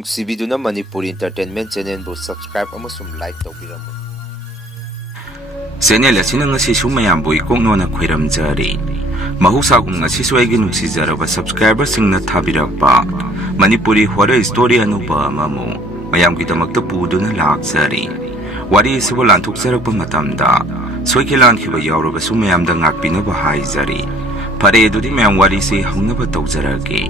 ꯅꯨꯡꯁꯤꯕꯤꯗꯨꯅ Manipuri entertainment ꯆꯦꯅꯦꯜꯕꯨ subscribe ꯑꯃꯁꯨꯡ like ꯇꯧꯕꯤꯔꯝꯃꯨ꯫ Channel ꯑꯁꯤꯅ ꯉꯁꯤꯁꯨ ꯃꯌꯥꯝꯕꯨ ꯏꯀꯣꯛꯅꯣꯅ ꯈꯣꯏꯔꯝꯖꯔꯤ꯫ ꯃꯍꯧꯁꯥꯒꯨꯝ ꯉꯁꯤꯁꯨ ꯑꯩꯒꯤ ꯅꯨꯡꯁꯤꯖꯔꯕ ꯁꯕꯁꯀ꯭ꯔꯥꯏꯕꯔꯁꯤꯡꯅ ꯊꯥꯕꯤꯔꯛꯄ ꯃꯅꯤꯄꯨꯔꯤ ꯍꯣꯔꯔ ꯁ꯭ꯇꯣꯔꯤ ꯑꯅꯧꯕ ꯑꯃꯃꯨꯛ ꯃꯌꯥꯝꯒꯤꯗꯃꯛꯇ ꯄꯨꯗꯨꯅ ꯂꯥꯛꯆꯔꯤ꯫ ꯋꯥꯔꯤ ꯑꯁꯤꯕꯨ ꯂꯥꯟꯊꯣꯛꯆꯔꯛꯄ ꯃꯇꯝꯗ ꯁꯣꯏꯈꯤ ꯂꯥꯟꯈꯤꯕ ꯌꯥꯎꯔꯕꯁꯨ ꯃꯌꯥꯝꯗ ꯉꯥꯛꯄꯤꯅꯕ ꯍꯥꯏꯖꯔꯤ꯫ ꯐꯔꯦ ꯑꯗꯨꯗꯤ ꯃꯌꯥꯝ ꯋꯥꯔꯤꯁꯤ ꯍꯧꯅꯕ ꯇꯧꯖꯔꯒꯦ꯫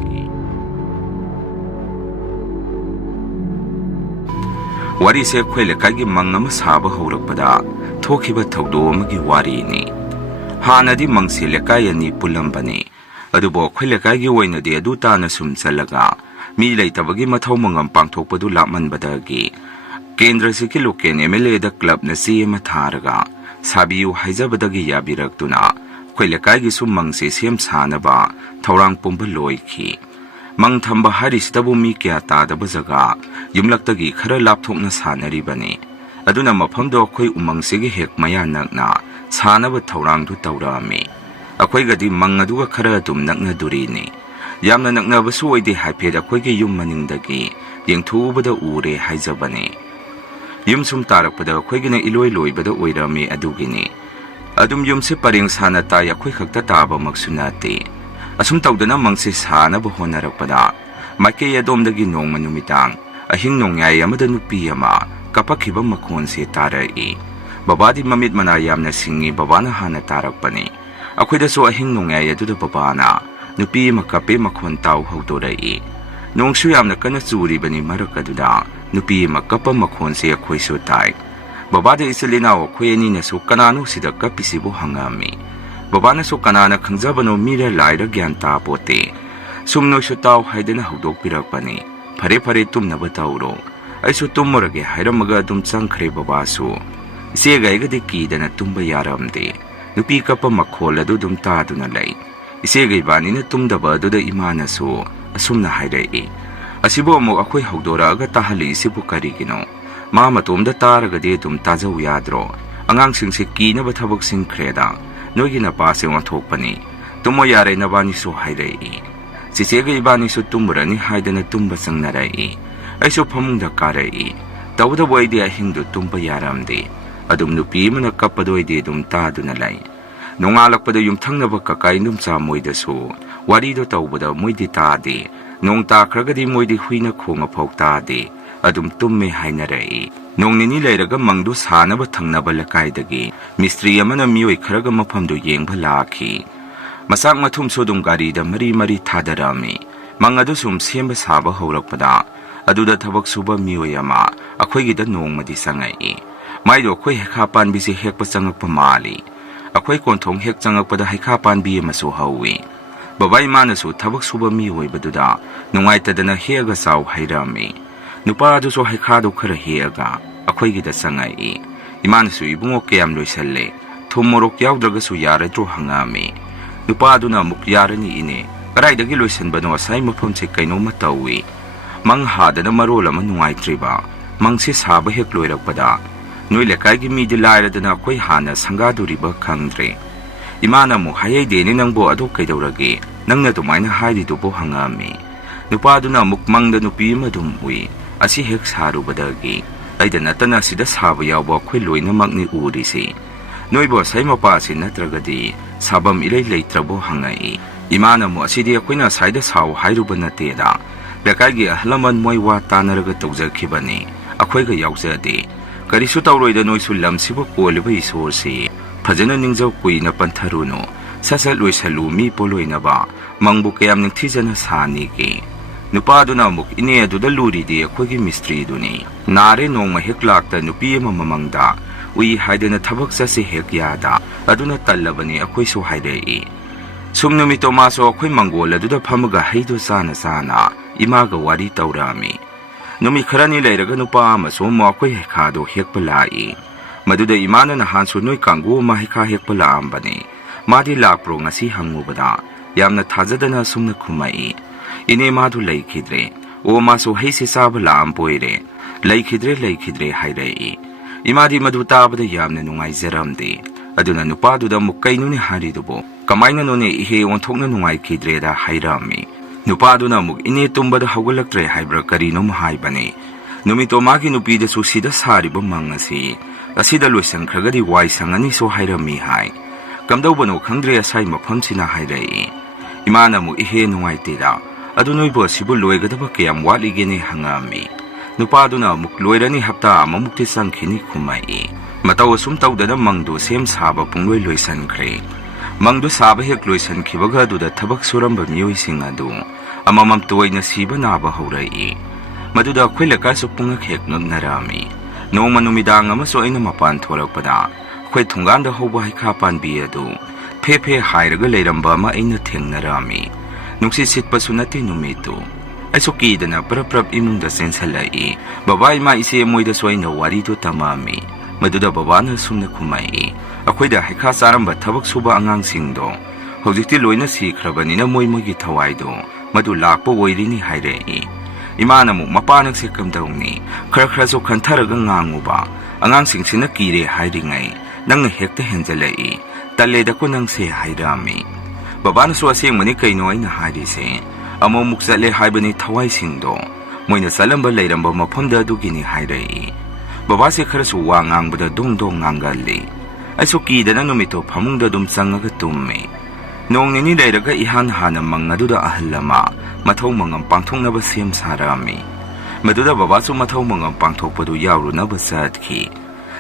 ꯋꯥꯔꯤꯁꯦ ꯑꯩꯈꯣꯏ ꯂꯩꯀꯥꯏꯒꯤ ꯃꯪ ꯑꯃ ꯁꯥꯕ ꯍꯧꯔꯛꯄꯗ ꯊꯣꯛꯈꯤꯕ ꯊꯧꯗꯣꯛ ꯑꯃꯒꯤ ꯋꯥꯔꯤꯅꯤ꯫ ꯍꯥꯟꯅꯗꯤ ꯃꯪꯁꯤ ꯂꯩꯀꯥꯏ ꯑꯅꯤ ꯄꯨꯜꯂꯝꯕꯅꯤ꯫ ꯑꯗꯨꯕꯨ ꯑꯩꯈꯣꯏ ꯂꯩꯀꯥꯏꯒꯤ ꯑꯣꯏꯅꯗꯤ ꯑꯗꯨ ꯇꯥꯅ ꯁꯨꯝ ꯆꯠꯂꯒ ꯃꯤ ꯂꯩꯇꯕꯒꯤ ꯃꯊꯧ ꯃꯉꯝ ꯄꯥꯡꯊꯣꯛꯄꯗꯨ ꯂꯥꯞꯃꯟꯕꯗꯒꯤ ꯀꯦꯟꯗ꯭ꯔꯁꯤꯒꯤ ꯂꯣꯀꯦꯜ MLAꯗ ꯀ꯭ꯂꯕꯅ ꯆꯦ ꯑꯃ ꯊꯥꯔꯒ ꯁꯥꯕꯤꯌꯨ ꯍꯥꯏꯖꯕꯗꯒꯤ ꯌꯥꯕꯤꯔꯛꯇꯨꯅ ꯑꯩꯈꯣꯏ ꯂꯩꯀꯥꯏꯒꯤꯁꯨ ꯃꯪꯁꯤ ꯁꯦꯝ ꯁꯥꯅꯕ ꯊꯧꯔꯥꯡ ꯄꯨꯝꯕ ꯂꯣꯏꯈꯤ꯫ ꯃꯪ ꯊꯝꯕ ꯍꯥꯏꯔꯤꯁꯤꯗꯕꯨ ꯃꯤ ꯀꯌꯥ ꯇꯥꯗꯕ ꯖꯒꯥ ꯌꯨꯝꯂꯛꯇꯒꯤ ꯈꯔ ꯂꯥꯞꯊꯣꯛꯅ ꯁꯥꯟꯅꯔꯤꯕꯅꯤ꯫ ꯑꯗꯨꯅ ꯃꯐꯝꯗꯣ ꯑꯩꯈꯣꯏ ꯎꯃꯪꯁꯤꯒꯤ ꯍꯦꯛ ꯃꯌꯥ ꯅꯛꯅ ꯁꯥꯅꯕ ꯊꯧꯔꯥꯡꯗꯨ ꯇꯧꯔꯛꯑꯝꯃꯤ꯫ ꯑꯩꯈꯣꯏꯒꯗꯤ ꯃꯪ ꯑꯗꯨꯒ ꯈꯔ ꯑꯗꯨꯝ ꯅꯛꯅꯗꯣꯔꯤꯅꯤ꯫ ꯌꯥꯝꯅ ꯅꯛꯅꯕꯁꯨ ꯑꯣꯏꯗꯦ, ꯍꯥꯏꯐꯦꯠ ꯑꯩꯈꯣꯏꯒꯤ ꯌꯨꯝ ꯃꯅꯤꯡꯗꯒꯤ ꯌꯦꯡꯊꯣꯛꯎꯕꯗ ꯎꯔꯦ ꯍꯥꯏꯖꯕꯅꯤ꯫ ꯌꯨꯝ ꯁꯨꯝ ꯇꯥꯔꯛꯄꯗ ꯑꯩꯈꯣꯏꯒꯤꯅ ꯏꯂꯣꯏ ꯂꯣꯏꯕꯗ ꯑꯣꯏꯔꯝꯃꯤ ꯑꯗꯨꯒꯤꯅꯤ꯫ ꯑꯗꯨꯝ ꯌꯨꯝꯁꯦ ꯄꯔꯦꯡ ꯁꯥꯅ ꯇꯥꯏ, ꯑꯩꯈꯣꯏ ꯈꯛꯇ ꯇꯥꯕꯃꯛꯁꯨ ꯅꯠꯇꯦ꯫ ꯑꯁꯨꯝ ꯇꯧꯗꯅ ꯃꯪꯁꯤ ꯁꯥꯅꯕ ꯍꯣꯠꯅꯔꯛꯄꯗ ꯃꯥꯏꯀꯩ ꯑꯗꯣꯝꯗꯒꯤ ꯅꯣꯡꯃ ꯅꯨꯃꯤꯗꯥꯡ ꯑꯍꯤꯡ ꯅꯣꯡꯌꯥꯏ ꯑꯃꯗ ꯅꯨꯄꯤ ꯑꯃ ꯀꯞꯄꯛꯈꯤꯕ ꯃꯈꯣꯟꯁꯦ ꯇꯥꯔꯛꯏ꯫ ꯕꯕꯥꯗꯤ ꯃꯃꯤꯠ ꯃꯅꯥ ꯌꯥꯝꯅ ꯁꯤꯡꯉꯤ, ꯕꯕꯥꯅ ꯍꯥꯟꯅ ꯇꯥꯔꯛꯄꯅꯤ꯫ ꯑꯩꯈꯣꯏꯗꯁꯨ ꯑꯍꯤꯡ ꯅꯣꯡꯌꯥꯏ ꯑꯗꯨꯗ ꯕꯕꯥꯅ ꯅꯨꯄꯤ ꯑꯃ ꯀꯞꯄꯦ ꯃꯈꯣꯟ ꯇꯥꯎ ꯍꯧꯗꯣꯔꯛꯏ꯫ ꯅꯣꯡꯁꯨ ꯌꯥꯝꯅ ꯀꯟꯅ ꯆꯨꯔꯤꯕꯅꯤ꯫ ꯃꯔꯛ ꯑꯗꯨꯗ ꯅꯨꯄꯤ ꯑꯃ ꯀꯞꯄ ꯃꯈꯣꯟꯁꯦ ꯑꯩꯈꯣꯏꯁꯨ ꯇꯥꯏ꯫ ꯕꯕꯥꯗ ꯏꯆꯤꯜ ꯏꯅꯥꯎ ꯑꯩꯈꯣꯏ ꯑꯅꯤꯅꯁꯨ ꯀꯅꯥꯅꯣ ꯁꯤꯗ ꯀꯞꯄꯤꯁꯤꯕꯨ ꯍꯪꯉꯝꯃꯤ꯫ ꯕꯕꯥꯅꯁꯨ ꯀꯅꯥꯅ ꯈꯪꯖꯕꯅꯣ, ꯃꯤꯔ ꯂꯥꯏꯔ ꯒ꯭ꯌꯥꯟ ꯇꯥꯄꯣꯠꯇꯦ, ꯁꯨꯝ ꯅꯣꯏꯁꯨ ꯇꯥꯎ ꯍꯥꯏꯗꯅ ꯍꯧꯗꯣꯛꯄꯤꯔꯛꯄꯅꯤ꯫ ꯐꯔꯦ ꯐꯔꯦ ꯇꯨꯝꯅꯕ ꯇꯧꯔꯣ꯫ ꯑꯩꯁꯨ ꯇꯨꯝꯃꯨꯔꯒꯦ ꯍꯥꯏꯔꯝꯃꯒ ꯑꯗꯨꯝ ꯆꯪꯈ꯭ꯔꯦ ꯕꯕꯥꯁꯨ꯫ ꯏꯆꯦꯒ ꯑꯩꯒꯗꯤ ꯀꯤꯗꯅ ꯇꯨꯝꯕ ꯌꯥꯔꯝꯗꯦ꯫ ꯅꯨꯄꯤ ꯀꯞꯄ ꯃꯈꯣꯜ ꯑꯗꯨ ꯑꯗꯨꯝ ꯇꯥꯗꯨꯅ ꯂꯩ꯫ ꯏꯆꯦꯒ ꯏꯕꯥꯅꯤꯅ ꯇꯨꯝꯗꯕ ꯑꯗꯨꯗ ꯏꯃꯥꯅꯁꯨ ꯑꯁꯨꯝꯅ ꯍꯥꯏꯔꯛꯏ, ꯑꯁꯤꯕꯨ ꯑꯃꯨꯛ ꯑꯩꯈꯣꯏ ꯍꯧꯗꯣꯔꯛꯑꯒ ꯇꯥꯍꯜꯂꯤꯁꯤꯕꯨ ꯀꯔꯤꯒꯤꯅꯣ? ꯃꯥ ꯃꯇꯣꯝꯗ ꯇꯥꯔꯒꯗꯤ ꯑꯗꯨꯝ ꯇꯥꯖꯧ ꯌꯥꯗ꯭ꯔꯣ? ꯑꯉꯥꯡꯁꯤꯡꯁꯦ ꯀꯤꯅꯕ ꯊꯕꯛ ꯁꯤꯟꯈ꯭ꯔꯦꯗ꯫ ꯅꯣꯏꯒꯤ ꯅꯄꯥꯁꯦ ꯑꯣꯟꯊꯣꯛꯄꯅꯤ꯫ ꯇꯨꯝꯃꯣ ꯌꯥꯔꯦ ꯅꯕꯥꯅꯤꯁꯨ ꯍꯥꯏꯔꯛꯏ꯫ ꯆꯤꯆꯦꯒ ꯏꯕꯥꯅꯤꯁꯨ ꯇꯨꯝꯃꯨꯔꯅꯤ ꯍꯥꯏꯗꯅ ꯇꯨꯝꯕ ꯆꯪꯅꯔꯛꯏ꯫ ꯑꯩꯁꯨ ꯐꯃꯨꯡꯗ ꯀꯥꯔꯛꯏ꯫ ꯇꯧꯕꯇꯕꯨ ꯑꯩꯗꯤ ꯑꯍꯤꯡꯗꯨ ꯇꯨꯝꯕ ꯌꯥꯔꯝꯗꯦ꯫ ꯑꯗꯨꯝ ꯅꯨꯄꯤ ꯑꯃꯅ ꯀꯞꯄꯗꯣ ꯑꯩꯗꯤ ꯑꯗꯨꯝ ꯇꯥꯗꯨꯅ ꯂꯩ꯫ ꯅꯣꯡꯉꯥꯜꯂꯛꯄꯗ ꯌꯨꯝꯊꯪꯅꯕ ꯀꯀꯥ ꯏꯟꯗꯣꯝꯆꯥ ꯃꯣꯏꯗꯁꯨ ꯋꯥꯔꯤꯗꯣ ꯇꯧꯕꯗ ꯃꯣꯏꯗꯤ ꯇꯥꯗꯦ꯫ ꯅꯣꯡ ꯇꯥꯈ꯭ꯔꯒꯗꯤ ꯃꯣꯏꯗꯤ ꯍꯨꯏꯅ ꯈꯣꯡꯉꯐꯥꯎ ꯇꯥꯗꯦ, ꯑꯗꯨꯝ ꯇꯨꯝꯃꯦ ꯍꯥꯏꯅꯔꯛꯏ꯫ ꯅꯣꯡ ꯅꯤꯅꯤ ꯂꯩꯔꯒ ꯃꯪꯗꯨ ꯁꯥꯅꯕ ꯊꯪꯅꯕ ꯂꯩꯀꯥꯏꯗꯒꯤ ꯃꯤꯁꯇ꯭ꯔꯤ ꯑꯃꯅ ꯃꯤꯑꯣꯏ ꯈꯔꯒ ꯃꯐꯝꯗꯨ ꯌꯦꯡꯕ ꯂꯥꯛꯈꯤ꯫ ꯃꯆꯥꯛ ꯃꯊꯨꯝꯁꯨ ꯑꯗꯨꯝ ꯒꯥꯔꯤꯗ ꯃꯔꯤ ꯃꯔꯤ ꯊꯥꯗꯔꯛꯑꯝꯃꯤ꯫ ꯃꯪ ꯑꯗꯨ ꯁꯨꯝ ꯁꯦꯝꯕ ꯁꯥꯕ ꯍꯧꯔꯛꯄꯗ ꯑꯗꯨꯗ ꯊꯕꯛ ꯁꯨꯕ ꯃꯤꯑꯣꯏ ꯑꯃ ꯑꯩꯈꯣꯏꯒꯤꯗ ꯅꯣꯡꯃꯗꯤ ꯆꯪꯉꯛꯏ꯫ ꯃꯥꯏꯗꯣ ꯑꯩꯈꯣꯏ ꯍꯩꯈꯥ ꯄꯥꯟꯕꯤꯁꯦ ꯍꯦꯛꯄ ꯆꯪꯉꯛꯄ ꯃꯥꯜꯂꯤ꯫ ꯑꯩꯈꯣꯏ ꯀꯣꯟꯊꯣꯡ ꯍꯦꯛ ꯆꯪꯉꯛꯄꯗ ꯍꯩꯈꯥ ꯄꯥꯟꯕꯤ ꯑꯃꯁꯨ ꯍꯧꯏ꯫ ꯕꯕꯥ ꯏꯃꯥꯅꯁꯨ ꯊꯕꯛ ꯁꯨꯕ ꯃꯤ ꯑꯣꯏꯕꯗꯨꯗ ꯅꯨꯡꯉꯥꯏꯇꯗꯅ ꯍꯦꯛꯑꯒ ꯆꯥꯎ ꯍꯩꯔꯝꯃꯤ꯫ ꯅꯨꯄꯥ ꯑꯗꯨꯁꯨ ꯍꯩꯈꯥꯗꯨ ꯈꯔ ꯍꯦꯛꯑꯒ ꯑꯩꯈꯣꯏꯒꯤꯗ ꯆꯪꯉꯛꯏ꯫ ꯏꯃꯥꯅꯁꯨ ꯏꯕꯨꯡꯉꯣ ꯀꯌꯥꯝ ꯂꯣꯏꯁꯜꯂꯦ, ꯊꯨꯝ ꯃꯣꯔꯣꯛ ꯌꯥꯎꯗ꯭ꯔꯒꯁꯨ ꯌꯥꯔꯗ꯭ꯔꯣ ꯍꯪꯉꯛꯑꯝꯃꯤ꯫ ꯅꯨꯄꯥ ꯑꯗꯨꯅ ꯑꯃꯨꯛ ꯌꯥꯔꯅꯤ ꯏꯅꯦ, ꯀꯗꯥꯏꯗꯒꯤ ꯂꯣꯏꯁꯟꯕꯅꯣ, ꯉꯁꯥꯏ ꯃꯐꯝꯁꯦ ꯀꯩꯅꯣꯝꯃ ꯇꯧꯏ꯫ ꯃꯪ ꯍꯥꯗꯅ ꯃꯔꯣꯜ ꯑꯃ ꯅꯨꯡꯉꯥꯏꯇ꯭ꯔꯤꯕ꯫ ꯃꯪꯁꯤ ꯁꯥꯕ ꯍꯦꯛ ꯂꯣꯏꯔꯛꯄꯗ ꯅꯣꯏ ꯂꯩꯀꯥꯏꯒꯤ ꯃꯤꯗꯤ ꯂꯥꯏꯔꯗꯅ ꯑꯩꯈꯣꯏ ꯍꯥꯟꯅ ꯁꯪꯒꯥꯗꯣꯔꯤꯕ ꯈꯪꯗ꯭ꯔꯦ꯫ ꯏꯃꯥꯅ ꯑꯃꯨꯛ ꯍꯥꯏꯍꯩꯗꯦꯅꯦ ꯅꯪꯕꯨ, ꯑꯗꯨ ꯀꯩꯗꯧꯔꯒꯦ, ꯅꯪꯅ ꯑꯗꯨꯃꯥꯏꯅ ꯍꯥꯏꯔꯤꯗꯨꯕꯨ ꯍꯪꯉꯛꯑꯝꯃꯤ꯫ ꯅꯨꯄꯥ ꯑꯗꯨꯅ ꯑꯃꯨꯛ ꯃꯪꯗ ꯅꯨꯄꯤ ꯑꯃ ꯑꯗꯨꯝ ꯎꯏ꯫ ꯑꯁꯤ ꯍꯦꯛ ꯁꯥꯔꯨꯕꯗꯒꯤ ꯑꯩꯗ ꯅꯠꯇꯅ ꯁꯤꯗ ꯁꯥꯕ ꯌꯥꯎꯕ ꯑꯩꯈꯣꯏ ꯂꯣꯏꯅꯃꯛꯅꯤ ꯎꯔꯤꯁꯤ꯫ ꯅꯣꯏꯕꯨ ꯑꯁꯥꯏ ꯃꯄꯥꯁꯤ ꯅꯠꯇ꯭ꯔꯒꯗꯤ ꯁꯥꯐꯝ ꯏꯂꯩ ꯂꯩꯇ꯭ꯔꯕꯣ ꯍꯪꯉꯛꯏ꯫ ꯏꯃꯥꯅ ꯑꯃꯨꯛ ꯑꯁꯤꯗꯤ ꯑꯩꯈꯣꯏꯅ ꯑꯁꯥꯏꯗ ꯁꯥꯎ ꯍꯥꯏꯔꯨꯕ ꯅꯠꯇꯦꯗ, ꯂꯩꯀꯥꯏꯒꯤ ꯑꯍꯜ ꯂꯃꯟ ꯃꯣꯏ ꯋꯥ ꯇꯥꯟꯅꯔꯒ ꯇꯧꯖꯈꯤꯕꯅꯤ, ꯑꯩꯈꯣꯏꯒ ꯌꯥꯎꯖꯗꯦ꯫ ꯀꯔꯤꯁꯨ ꯇꯧꯔꯣꯏꯗ, ꯅꯣꯏꯁꯨ ꯂꯝꯁꯤꯕꯨ ꯀꯣꯜꯂꯤꯕ ꯏꯁꯣꯔꯁꯤ ꯐꯖꯅ ꯅꯤꯡꯖꯧ, ꯀꯨꯏꯅ ꯄꯟꯊꯔꯨꯅꯨ, ꯁꯠ ꯁꯠ ꯂꯣꯏꯁꯜꯂꯨ, ꯃꯤ ꯄꯣꯂꯣꯏꯅꯕ ꯃꯪꯕꯨ ꯀꯌꯥꯝ ꯅꯤꯡꯊꯤꯖꯅ ꯁꯥꯅꯤꯒꯦ꯫ ꯅꯨꯄꯥꯗꯨꯅ ꯑꯃꯨꯛ ꯏꯅꯦ ꯑꯗꯨꯗ ꯂꯨꯔꯤꯗꯤ ꯑꯩꯈꯣꯏꯒꯤ ꯃꯤꯁꯇ꯭ꯔꯤꯗꯨꯅꯤ꯫ ꯅꯥꯔꯦ ꯅꯣꯡꯃ ꯍꯦꯛ ꯂꯥꯛꯇ ꯅꯨꯄꯤ ꯑꯃ ꯃꯃꯪꯗ ꯎꯏ ꯍꯥꯏꯗꯅ ꯊꯕꯛ ꯆꯠꯁꯤ ꯍꯦꯛ ꯌꯥꯗ, ꯑꯗꯨꯅ ꯇꯜꯂꯕꯅꯤ ꯑꯩꯈꯣꯏꯁꯨ ꯍꯥꯏꯔꯛꯏ꯫ ꯁꯨꯝ ꯅꯨꯃꯤꯠꯇꯣ ꯃꯥꯁꯨ ꯑꯩꯈꯣꯏ ꯃꯪꯒꯣꯜ ꯑꯗꯨꯗ ꯐꯝꯃꯒ ꯍꯩꯗꯨ ꯆꯥꯅ ꯆꯥꯅ ꯏꯃꯥꯒ ꯋꯥꯔꯤ ꯇꯧꯔꯛꯑꯝꯃꯤ꯫ ꯅꯨꯃꯤꯠ ꯈꯔꯅꯤ ꯂꯩꯔꯒ ꯅꯨꯄꯥ ꯑꯃꯁꯨ ꯑꯃꯨꯛ ꯑꯩꯈꯣꯏ ꯍꯩꯈꯥꯗꯣ ꯍꯦꯛꯄ ꯂꯥꯛꯏ꯫ ꯃꯗꯨꯗ ꯏꯃꯥꯅ ꯅꯍꯥꯟꯁꯨ ꯅꯣꯏ ꯀꯥꯡꯒꯨ ꯑꯃ ꯍꯩꯈꯥ ꯍꯦꯛꯄ ꯂꯥꯛꯑꯝꯕꯅꯤ, ꯃꯥꯗꯤ ꯂꯥꯛꯄ꯭ꯔꯣ ꯉꯁꯤ ꯍꯪꯉꯨꯕꯗ ꯌꯥꯝꯅ ꯊꯥꯖꯗꯅ ꯑꯁꯨꯝꯅ ꯈꯨꯝꯃꯛꯏ, ꯏꯅꯦ ꯃꯥꯗꯨ ꯂꯩꯈꯤꯗ꯭ꯔꯦ꯫ ꯑꯣ, ꯃꯥꯁꯨ ꯍꯩꯁꯦ ꯆꯥꯕ ꯂꯥꯛꯑꯝꯕꯣꯏꯔꯦ, ꯂꯩꯈꯤꯗ꯭ꯔꯦ ꯍꯥꯏꯔꯛꯏ꯫ ꯏꯃꯥꯗꯤ ꯃꯗꯨ ꯇꯥꯕꯗ ꯌꯥꯝꯅ ꯅꯨꯡꯉꯥꯏꯖꯔꯝꯗꯦ꯫ ꯑꯗꯨꯅ ꯅꯨꯄꯥꯗꯨꯗ ꯑꯃꯨꯛ ꯀꯩꯅꯣꯅꯦ ꯍꯥꯏꯔꯤꯗꯨꯕꯣ, ꯀꯃꯥꯏꯅꯅꯣꯅꯦ, ꯏꯍꯦ ꯑꯣꯟꯊꯣꯛꯅ ꯅꯨꯡꯉꯥꯏꯈꯤꯗ꯭ꯔꯦꯗ ꯍꯥꯏꯔꯛꯑꯝꯃꯤ꯫ Nupaduna amuk ine tumbada haugalaktre haibra karinom haibani. Numito magi nupidasu sida sariba mangasi. Asida loisankragadi wai sangani so hairami hai. Kamdaubano khangdre asai mafamsina hairai. Imana mu ihe nungaitida. Adu noibo sibu loigadaba kayam waligene hangami. Nupaduna amuk loirani hapta amamukti sangkhini kumai. Mataw asum tawdana mangdu sem saba pungloi loisankre. Mangdu saba hek loisankibaga aduda thabak suramba miyoi adu. Amamam tuwaina siba naba haurai. Maduda akhoi lekai su pungak hek narami. Nongma numidang amaso aina mapan thorakpada. Akhoi thunganda hauba haikha panbi adu. Phe hairaga leiramba ama aina thengnarami. Nungsi sitpasu nati numitu. Aiso kidana prap imungda sensalai. Baba ima ise moida so aina waridu tamami. Maduda babana sumna kumai. Akhoi haikha saramba thabak suba angangsingdo. Hojikti loina sikhrabani moigi thawaido. Madu lakpo oirini hairei. Imana mu mapanak se kamdauni. Khara so khantharaga nganguba. Angangsingsinna kire hairingai. Nangna hekta henjalai. Taleda ko nang se hairami. Babana so asengmani kaino aina harise. Amo muksale haibani thawai singdo. Moina salamba leiramba mafamda adugini hairei. Baba se khara su wa ngangbada dong ngangali. Aiso kidana numito phamungda dum changaga tumme. Nong nini leiraga ihan hana mangaduda ahallama. Mathau mangam pangthongnaba sem sarami. Maduda babasu mathau mangam pangthokpadu yaurunaba satkhi.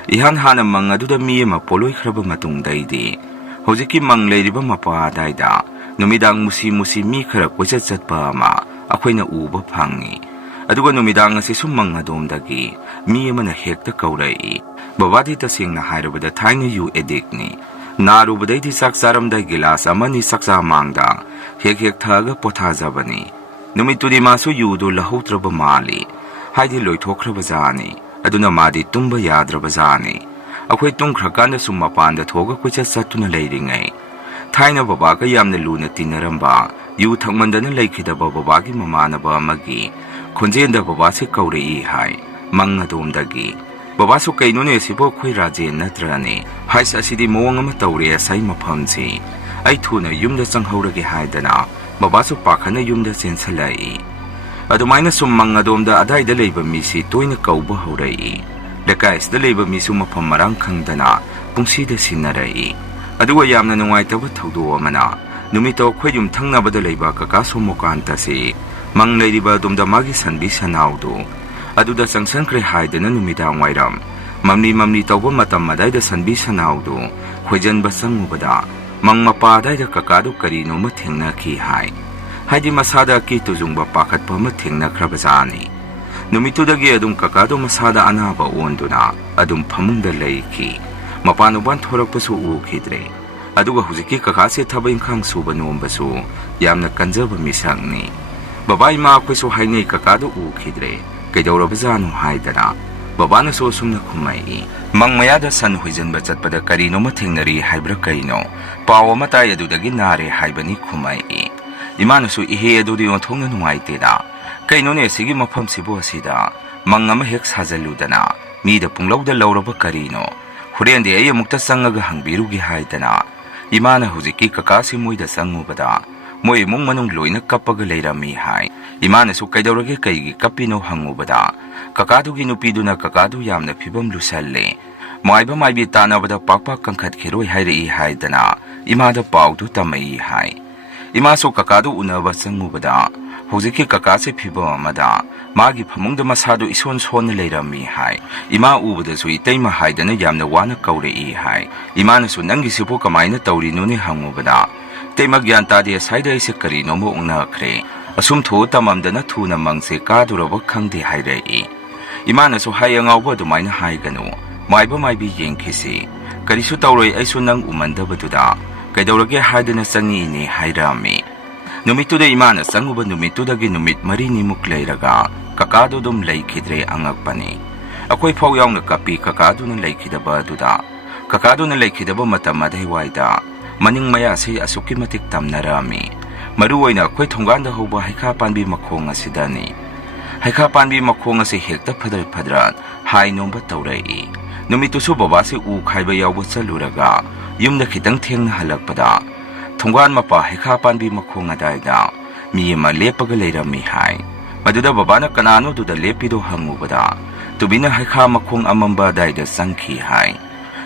Ihan hana mangaduda mi ama poloi khraba matungdaidi. Hojiki mang leiriba mapa adaida. Numidang musi mi khara koichat chatpa ama akhoina uba phangi. Aduga numidang asi sumang adomdagi mi amana hekta kaurai. Babadi tasingna hairabada thaina yu edikni. Narubadai sak saramda gilas amani saksa mangda. Hek thaga pothajabani. Numitudi masu yudo lahoutraba mali. Haidi loithokraba jani. Aduna madi tumba yadraba jani. Akhoi tungkhrakanda sumapanda thoga koichat satuna leiringai. Thaina babaga yamna luna tinaramba. Yu thakmandana leikhidaba babagi mamanaba amagi. Khonjenda babase kaurei hai. Mangadomdagi. Babasu kainone sibo khoi raje natrani. Haisa asidi mowang ama tawre asai maphamsi. Ai thuna yumda changhaurage haidana. Babasu pakhana yumda sensalai. Adumaina sum mangadomda adaida leiba misi toina kauba haurai. Lekaisda leiba misu mafam marang khangdana pungsida sinarai. Aduga yamna nungaitaba thaudo amana. Numito khoi yum thangnabada leiba kaka somokanta si. Mang leiriba domda magi sanbi sanaudo. Aduda changsankre haidana numidang wairam. Mamni tawba matam madaida sanbi sanaudo. Khoijanba sangubada. Mang mapa daida kakadu karino mathengna ki hai. Haidi masada ki tuzungba pakatpa mathengna krabazani. Numitudagi adum kakadu masada anaba onduna. Adum phamungda leiki. Mapanuban thorakpasu ukidre. Aduga huziki kakase thaba ingkhang suba nombasu. Yamna kanjaba misangni. Babai ma akwisu hainei kakadu ukidre. Kaidaurabazanu haidana. Babana so sumna kumai. Mang mayada san huijanba chatpada karino mathengnari haibra kaino. Pawa matai adudagi nare haibani kumai. Imanasu ihe adudi onthongna nungaiteda. Kainone sigi mafam sibo asida. Mang ama hek sajaludana. Mida punglauda lauraba karino. Hurende ay amukta sangaga hangbirugi haidana. Imana huziki kakasi moida sangubada. Moi mung manung loina kapaga leirami hai. Imana su kaidaurage kaigi kapino hangubada. Kakadugi nupiduna kakadu yamna phibam lusalle. Maiba maibi tanabada pakpa kangkhat khiroi hairei haidana. Imada paudu tamai hai. Ima su kakadu unaba sangubada. Huziki kakase phibam amada. Magi phamungda masadu ison son leirami hai. Ima ubada su itaima haidana yamna wana kaurei hai. Imana su nangi sipo kamaina taurinuni hangubada. Tema gyan tadi saida ise karino mo unakre. Asum tho tamamdana thuna mangse kaduraba khangde hairei. Imana su hayangawba dumaina haiganu. Maiba maibi yengkhisi. Karisu tauroi aisu nang umandabaduda. Kaidaurage haidana sangi ni hairami. Numituda imana sanguba numitudagi numit marini mukleiraga. Kakado dum laikidre angakpani. Akoy phaw yaungna kapi kakado na laikidaba duda. Kakado na laikidaba matamadai waida. Maning maya say asuki matik tamnarami. Maruoina akoy thonganda hoba haikha panbi makhong asidani. Haikha panbi makhong asi hekta padran hai nomba taurai. Numitusu babase u khaiba yawba chaluraga. Yumna khitang thengna halakpada. Thonggan mapa haikha panbi makhong adaida. mi ama lepaga leirami hai. Maduda babana kanano duda lepido hangubada. Tubina haikha makhong amamba daida sangki hai.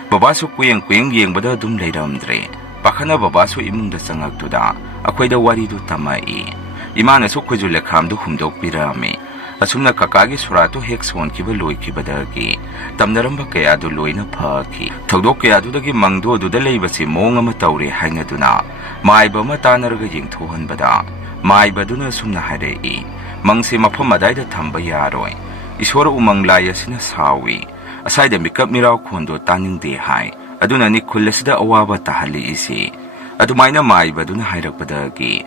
Babasu kuyang yengbada dum leiramdre. Pakhana babasu imungda sangagtuda. Akoida waridu tamai. Imana su kuju lekhamdu humdok pirami. Asumna kakagi suratu hek son kiba loi kibadagi. Tamnaramba kaya du loi na phaki. Thogdok kaya dudagi mangdo duda leibasi mong ama tauri haina duna. Maiba matanaraga yingthohan bada. Maiba duna sumna hairei. Mangsi mafam adaida thamba yaroi. Iswara umang laya sina sawi. Asaida mikap miraw kondo taning de hai. Aduna ni kullasida awaba tahali isi. Adumayna maiba duna hairakpadagi.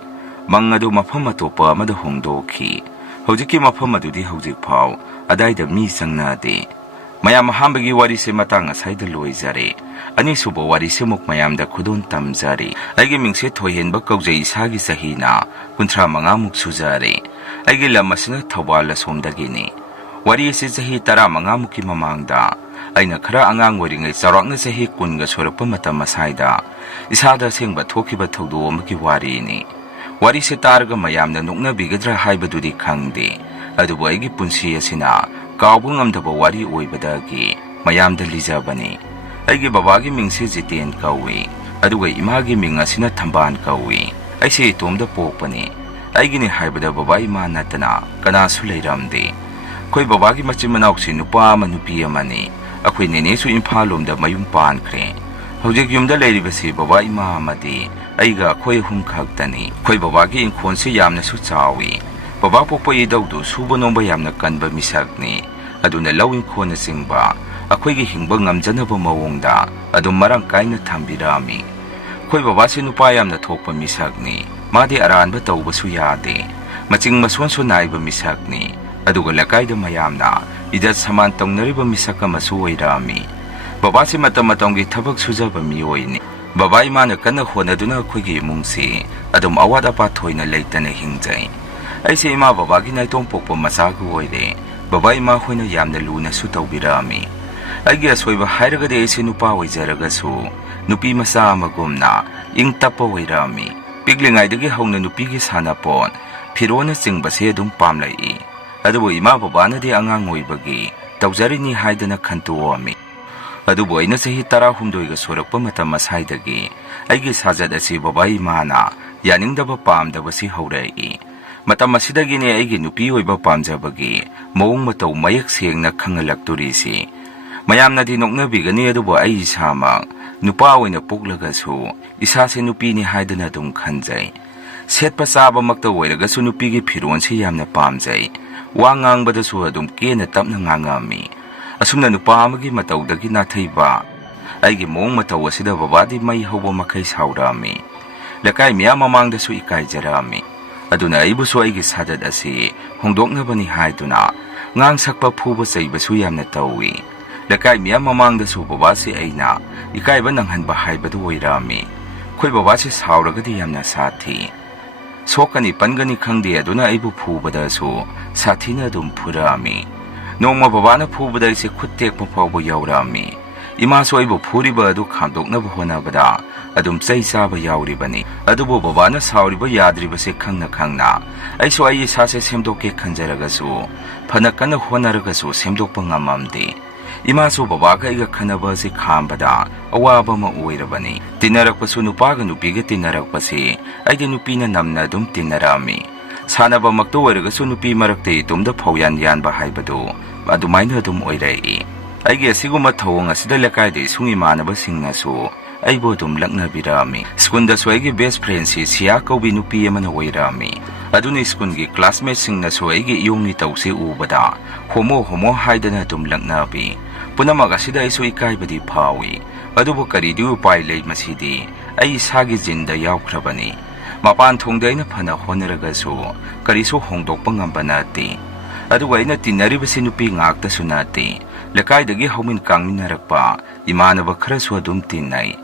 Mangadu mafam atopa amada hongdoki. Hojiki mafam adudi hojik phaw. Adaida mi sangnade. Mayam hambagi wari se matang asaida loizare. Ani suba wari se muk mayamda khudon tamzare. Aigi mingse thoyenba kaujai isagi sahina. Kuntra mangamuk suzare. Aigi lamasina thawala somdagini. Wari se sahi tara mangamuki mamangda. Aina khara angang waringai charakna sahi kunga sorakpa matam asaida. Isada sengba thokiba thawdo amaki wari ni. Wari se targa mayamna nukna bigadra haibadudi khangde. Adubu aigi punsi asina. Kaubung amdaba wari oibadagi. Mayamda lijabani. Aigi babagi mingse jiten kawi. Aduga imagi ming asina thamban kawi. Aise itomda pokpani. Aigi ni haibada baba ima natana. Kanasu leiramde. Koi babagi machin manauksi nupa ama nupi amani. Akoi nenesu imphalomda mayum pankre. Hojik yumda leiribasi baba ima amadi. Aiga koi hum khaktani. Koi babagi inkhonsi yamna su chawi. Baba pokpa idawdu suba nomba yamna kanba misakni. Aduna lawin khona singba. Akoigi hingba ngamjanaba mawongda. Adum marang kaina thambirami. Koi baba si nupa yamna thokpa misakni. Madi aranba tawbasu yade. Maching maswanso naiba misakni. Aduga lakaida mayamna. Idat saman tongnariba misaka masu oirami. Baba si matamatonggi thabak sujaba miyoini. Baba imana kana honaduna akoigi imungsi. Adum awad apa thoina leitana hingjai. Aise ima babagi naitong pokpa masagu oire. Baba ima hoina yamna luna su tawbirami. Aigi asoiba hairagade aise nupa oijaragasu. Nupi masa amagumna. Ing tapa oirami. Piglingayadagi hauna nupigi sanapon. Pirona singbase adum pamlai. Adubo ima babana di angang oibagi. Tawjarini haidana khantuwami. Adubo aina sahi tara humdoiga sorakpa matam asaidagi. Aigi sajad asi baba imana. Yaningdaba pamdaba si haurai. Matam asidagini aigi nupi oiba pamjabagi. Mawong mataw mayak siyengna khangalakturisi. Mayamna di noknabigani adubo ai isamang. Nupa oina puklagasu. Isase nupi ni haidana dum khanjay. Setpa saba makta oiragasu nupigi phiron si yamna pamjay. Wa ngangbadasu adum kena tapna ngangami. Asumna nupa amagi matawdagi nathaiba. Aigi mawong mataw asida babadi may hawba makai saurami. Lakay miya mamangdasu ikayjarami. Aduna aibusu aigi sadad asi hongdoknabani haiduna. Ngang sakpa phuba chaibasu yamna tawi. Lakay miya mamangdasu babasi aina. Ikaiba nanghanba haibadu oirami. Koi babasi sauragadi yamna sathi. Sokani pangani khangdi aduna aibu phubadasu sathina adum phurami. Nongma babana phubada ise khuttek pawbo yaurami. Imasu aibu phuriba adu khamdoknaba honabada adum chai chaba yauribani. Adubo babana sauriba yadribase khangna. Aisu ai sase semdokke khanjaragasu phana kana honaragasu semdokpa ngamamde. Imasu babaga iga khanaba se khambada awaba ma oirabani. Tinarakpasu nupaga nupiga tinarakpasi aide nupina namna dum tinarami. Sanaba makto oiragasu nupi marakte itumda phawyan yanba haibadu adumaina dum oirai. Aige asiguma thawong asida lakaide sungi manaba singnasu aibo dum laknabirami. Skunda su aige best friend si siya kaubi nupi amana oirami. Aduni skungi classmates singnasu aige iyongni tawse ubada homo haidana dum laknabi. Punamak asida isu ikaibadi phawi. Adubo karidi upay lay masidi ay sagi jinda yawkrabani. Mapan thongda ina phana honaragasu karisu hongdokpa ngamba nati. Aduga ina tinaribasi nupi ngaktasu nati. Lakaidagi haumin kangminarakpa imanaba kharasu adum tinay.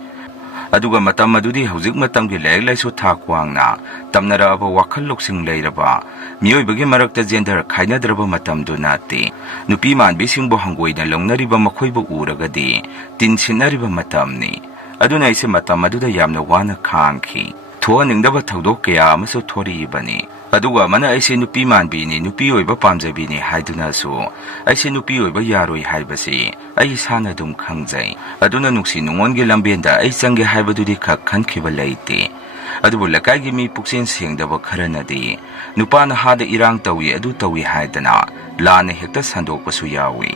Aduga matam adudi hawjik matamgi laylaisu thakwangna tamnaraba wakhal loksing layraba miyoibagi marakta gender khainadraba matamdu nati. Nupi manbisingbo hangoina longnariba makhoiba uragadi tinsinariba matamni. Aduna ise matam aduda yamna wana khangki. ꯊꯣꯛꯍꯟꯅꯤꯡꯗꯕ ꯊꯧꯗꯣꯛ ꯀꯌꯥ ꯑꯃꯁꯨ ꯊꯣꯔꯛꯏꯕꯅꯤ ꯑꯗꯨꯒ ꯑꯃꯅ ꯑꯩꯁꯦ ꯅꯨꯄꯤ ꯃꯥꯟꯕꯤꯅꯤ ꯅꯨꯄꯤ ꯑꯣꯏꯕ ꯄꯥꯝꯖꯕꯤꯅꯤ ꯍꯥꯏꯗꯨꯅꯁꯨ ꯑꯩꯁꯦ ꯅꯨꯄꯤ ꯑꯣꯏꯕ ꯌꯥꯔꯣꯏ ꯍꯥꯏꯕꯁꯤ ꯑꯩ ꯏꯁꯥꯅ ꯑꯗꯨꯝ ꯈꯪꯖꯩ ꯑꯗꯨꯅ ꯅꯨꯡꯁꯤ ꯅꯨꯡꯉꯣꯟꯒꯤ ꯂꯝꯕꯦꯟꯗ ꯑꯩ ꯆꯪꯒꯦ ꯍꯥꯏꯕꯗꯨꯗꯤ ꯈꯛ ꯈꯟꯈꯤꯕ ꯂꯩꯇꯦ ꯑꯗꯨꯕꯨ ꯂꯩꯀꯥꯏꯒꯤ ꯃꯤ ꯄꯨꯛꯆꯦꯜ ꯁꯦꯡꯗꯕ ꯈꯔꯅꯗꯤ ꯅꯨꯄꯥ ꯅꯍꯥꯗ ꯏꯔꯥꯡ ꯇꯧꯏ ꯑꯗꯨ ꯇꯧꯏ ꯍꯥꯏꯗꯅ ꯂꯥꯟꯅ ꯍꯦꯛꯇ ꯁꯟꯗꯣꯛꯄꯁꯨ ꯌꯥꯎꯏ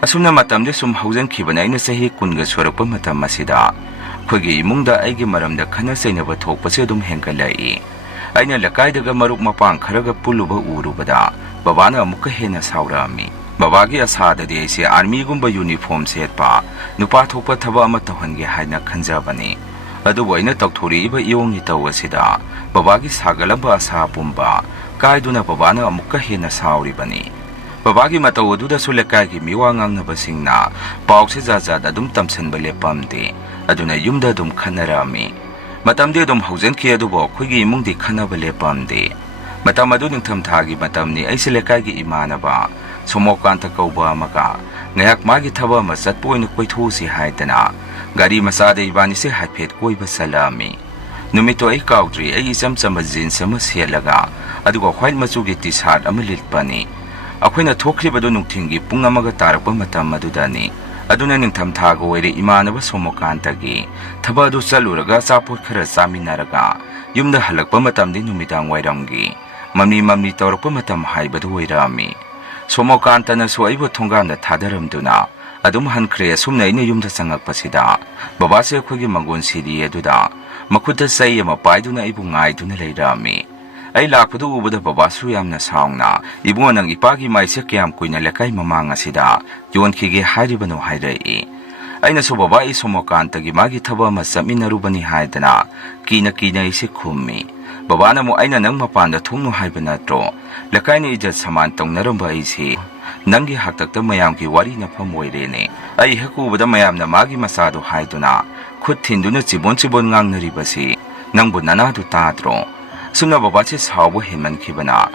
ꯑꯁꯨꯝꯅ ꯃꯇꯝꯗꯤ ꯁꯨꯝ ꯍꯧꯖꯟꯈꯤꯕꯅ ꯑꯩꯅ ꯆꯍꯤ 10ꯒ ꯁꯨꯔꯛꯄ ꯃꯇꯝ ꯑꯁꯤꯗ ꯑꯩꯈꯣꯏꯒꯤ ꯏꯃꯨꯡꯗ ꯑꯩꯒꯤ ꯃꯔꯝꯗ ꯈꯟꯅ ꯆꯩꯅꯕ ꯊꯣꯛꯄꯁꯦ ꯑꯗꯨꯝ ꯍꯦꯟꯒꯠꯂꯛꯏ ꯑꯩꯅ ꯂꯩꯀꯥꯏꯗꯒ ꯃꯔꯨꯞ ꯃꯄꯥꯡ ꯈꯔꯒ ꯄꯨꯜꯂꯨꯕ ꯎꯔꯨꯕꯗ ꯕꯕꯥꯅ ꯑꯃꯨꯛꯀ ꯍꯦꯟꯅ ꯁꯥꯎꯔꯛꯑꯝꯃꯤ ꯕꯕꯥꯒꯤ ꯑꯁꯥꯗꯗꯤ ꯑꯩꯁꯦ ꯑꯥꯔꯃꯤꯒꯨꯝꯕ ꯌꯨꯅꯤꯐꯣꯔꯝ ꯁꯦꯠꯄ ꯅꯨꯄꯥ ꯊꯣꯛꯄ ꯊꯕꯛ ꯑꯃ ꯇꯧꯍꯟꯒꯦ ꯍꯥꯏꯅ ꯈꯟꯖꯕꯅꯤ ꯑꯗꯨꯕꯨ ꯑꯩꯅ ꯇꯧꯊꯣꯔꯛꯏꯕ ꯏꯌꯣꯡ ꯏꯇꯧ ꯑꯁꯤꯗ ꯕꯕꯥꯒꯤ ꯁꯥꯒꯠꯂꯝꯕ ꯑꯁꯥ ꯄꯨꯝꯕ ꯀꯥꯏꯗꯨꯅ ꯕꯕꯥꯅ ꯑꯃꯨꯛꯀ ꯍꯦꯟꯅ ꯁꯥꯎꯔꯤꯕꯅꯤ ꯕꯕꯥꯒꯤ ꯃꯇꯧ ꯑꯗꯨꯗꯁꯨ ꯂꯩꯀꯥꯏꯒꯤ ꯃꯤꯋꯥ ꯉꯥꯡꯅꯕꯁꯤꯡꯅ ꯄꯥꯎꯁꯦ ꯖꯥꯠ ꯑꯗꯨꯝ ꯇꯝꯁꯟꯕ ꯂꯦꯞꯄꯝꯗꯦ ꯑꯗꯨꯅ ꯌꯨꯝꯗ ꯑꯗꯨꯝ ꯈꯟꯅꯔꯛꯑꯝꯃꯤ ꯃꯇꯝꯗꯤ ꯑꯗꯨꯝ ꯍꯧꯖꯟꯈꯤ ꯑꯗꯨꯕꯨ ꯑꯩꯈꯣꯏꯒꯤ ꯏꯃꯨꯡꯗꯤ ꯈꯟꯅꯕ ꯂꯦꯞꯄꯝꯗꯦ ꯃꯇꯝ ꯑꯗꯨ ꯅꯤꯡꯊꯝꯊꯥꯒꯤ ꯃꯇꯝꯅꯤ ꯑꯩꯁꯦ ꯂꯩꯀꯥꯏꯒꯤ ꯏꯃꯥꯟꯅꯕ ꯁꯣꯃꯣꯀꯥꯟꯇ ꯀꯧꯕ ꯑꯃꯒ ꯉꯥꯏꯍꯥꯛ ꯃꯥꯒꯤ ꯊꯕꯛ ꯑꯃ ꯆꯠꯄ ꯑꯣꯏꯅ ꯀꯣꯏꯊꯣꯛꯎꯁꯤ ꯍꯥꯏꯗꯅ ꯒꯥꯔꯤ ꯃꯆꯥꯗ ꯏꯕꯥꯅꯤꯁꯦ ꯍꯥꯏꯐꯦꯠ ꯀꯣꯏꯕ ꯆꯠꯂꯛꯑꯝꯃꯤ ꯅꯨꯃꯤꯠꯇꯣ ꯑꯩ ꯀꯥꯎꯗ꯭ꯔꯤ ꯑꯩ ꯏꯆꯝ ꯆꯝꯕ ꯖꯤꯟꯁ ꯑꯃ ꯁꯦꯠꯂꯒ ꯑꯗꯨꯒ ꯍ꯭ꯋꯥꯏꯠ ꯃꯆꯨꯒꯤ ꯇꯤ ꯁꯥꯔꯠ ꯑꯃ ꯂꯤꯠꯄꯅꯤ ꯑꯩꯈꯣꯏꯅ ꯊꯣꯛꯈꯤꯕꯗꯨ ꯅꯨꯡꯊꯤꯟꯒꯤ ꯄꯨꯡ 1ꯒ ꯇꯥꯔꯛꯄ ꯃꯇꯝ ꯑꯗꯨꯗꯅꯤ ꯑꯗꯨꯅ ꯅꯤꯡꯊꯝꯊꯥꯒ ꯑꯣꯏꯔꯦ ꯏꯃꯥꯟꯅꯕ ꯁꯣꯃꯣꯀꯥꯟꯇꯒꯤ ꯊꯕꯛ ꯑꯗꯨ ꯆꯠꯂꯨꯔꯒ ꯑꯆꯥꯄꯣꯠ ꯈꯔ ꯆꯥꯃꯤꯟꯅꯔꯒ ꯌꯨꯝꯗ ꯍꯜꯂꯛꯄ ꯃꯇꯝꯗꯤ ꯅꯨꯃꯤꯗꯥꯡ ꯋꯥꯏꯔꯝꯒꯤ ꯃꯝꯂꯤ ꯇꯧꯔꯛꯄ ꯃꯇꯝ ꯍꯥꯏꯕꯗꯨ ꯑꯣꯏꯔꯛꯑꯝꯃꯤ ꯁꯣꯃꯣꯀꯥꯟꯇꯅꯁꯨ ꯑꯩꯕꯨ ꯊꯣꯡꯒꯥꯟꯗ ꯊꯥꯗꯔꯝꯗꯨꯅ ꯑꯗꯨꯝ ꯍꯟꯈ꯭ꯔꯦ ꯑꯁꯨꯝꯅ ꯑꯩꯅ ꯌꯨꯝꯗ ꯆꯪꯉꯛꯄꯁꯤꯗ ꯕꯕꯥꯁꯦ ꯑꯩꯈꯣꯏꯒꯤ ꯃꯪꯒꯣꯟ ꯁꯤꯔꯤ ꯑꯗꯨꯗ ꯃꯈꯨꯠꯇ ꯆꯩ ꯑꯃ ꯄꯥꯏꯗꯨꯅ ꯑꯩꯕꯨ ꯉꯥꯏꯗꯨꯅ ꯂꯩꯔꯛꯑꯝꯃꯤ ꯑꯩ ꯂꯥꯛꯄꯗꯨ ꯎꯕꯗ ꯕꯕꯥꯁꯨ ꯌꯥꯝꯅ ꯁꯥꯎꯅ ꯏꯕꯨꯡꯉꯣ ꯅꯪ ꯏꯄꯥꯒꯤ ꯃꯥꯏꯁꯦ ꯀꯌꯥꯝ ꯀꯨꯏꯅ ꯂꯩꯀꯥꯏ ꯃꯃꯥꯡ ꯑꯁꯤꯗ ꯌꯣꯟꯈꯤꯒꯦ ꯍꯥꯏꯔꯤꯕꯅꯣ ꯍꯥꯏꯔꯛꯏ ꯑꯩꯅꯁꯨ ꯕꯕꯥ ꯑꯩ ꯁꯣꯃꯣꯀꯥꯟꯇꯒꯤ ꯃꯥꯒꯤ ꯊꯕꯛ ꯑꯃ ꯆꯠꯃꯤꯟꯅꯔꯨꯕꯅꯤ ꯍꯥꯏꯗꯅ ꯀꯤꯅ ꯑꯩꯁꯦ ꯈꯨꯝꯃꯤ ꯕꯕꯥꯅ ꯑꯃꯨꯛ ꯑꯩꯅ ꯅꯪ ꯃꯄꯥꯟꯗ ꯊꯣꯛꯅꯨ ꯍꯥꯏꯕ ꯅꯠꯇ꯭ꯔꯣ ꯂꯩꯀꯥꯏꯅ ꯏꯖꯠ ꯁꯃꯥꯟ ꯇꯧꯅꯔꯝꯕ ꯑꯩꯁꯤ ꯅꯪꯒꯤ ꯍꯥꯛꯇꯛꯇ ꯃꯌꯥꯝꯒꯤ ꯋꯥꯔꯤ ꯅꯐꯝ ꯑꯣꯏꯔꯦꯅꯦ ꯑꯩ ꯍꯦꯛ ꯎꯕꯗ ꯃꯌꯥꯝꯅ ꯃꯥꯒꯤ ꯃꯆꯥꯗꯣ ꯍꯥꯏꯗꯨꯅ ꯈꯨꯠ ꯊꯤꯟꯗꯨꯅ ꯆꯤꯕꯣꯟ ꯉꯥꯡꯅꯔꯤꯕꯁꯤ ꯅꯪꯕꯨ ꯅꯅꯥꯗꯨ ꯇꯥꯗ꯭ꯔꯣ ꯁꯨꯝꯅ ꯕꯕꯥꯁꯦ ꯁꯥꯎꯕ ꯍꯦꯟꯃꯟꯈꯤꯕꯅ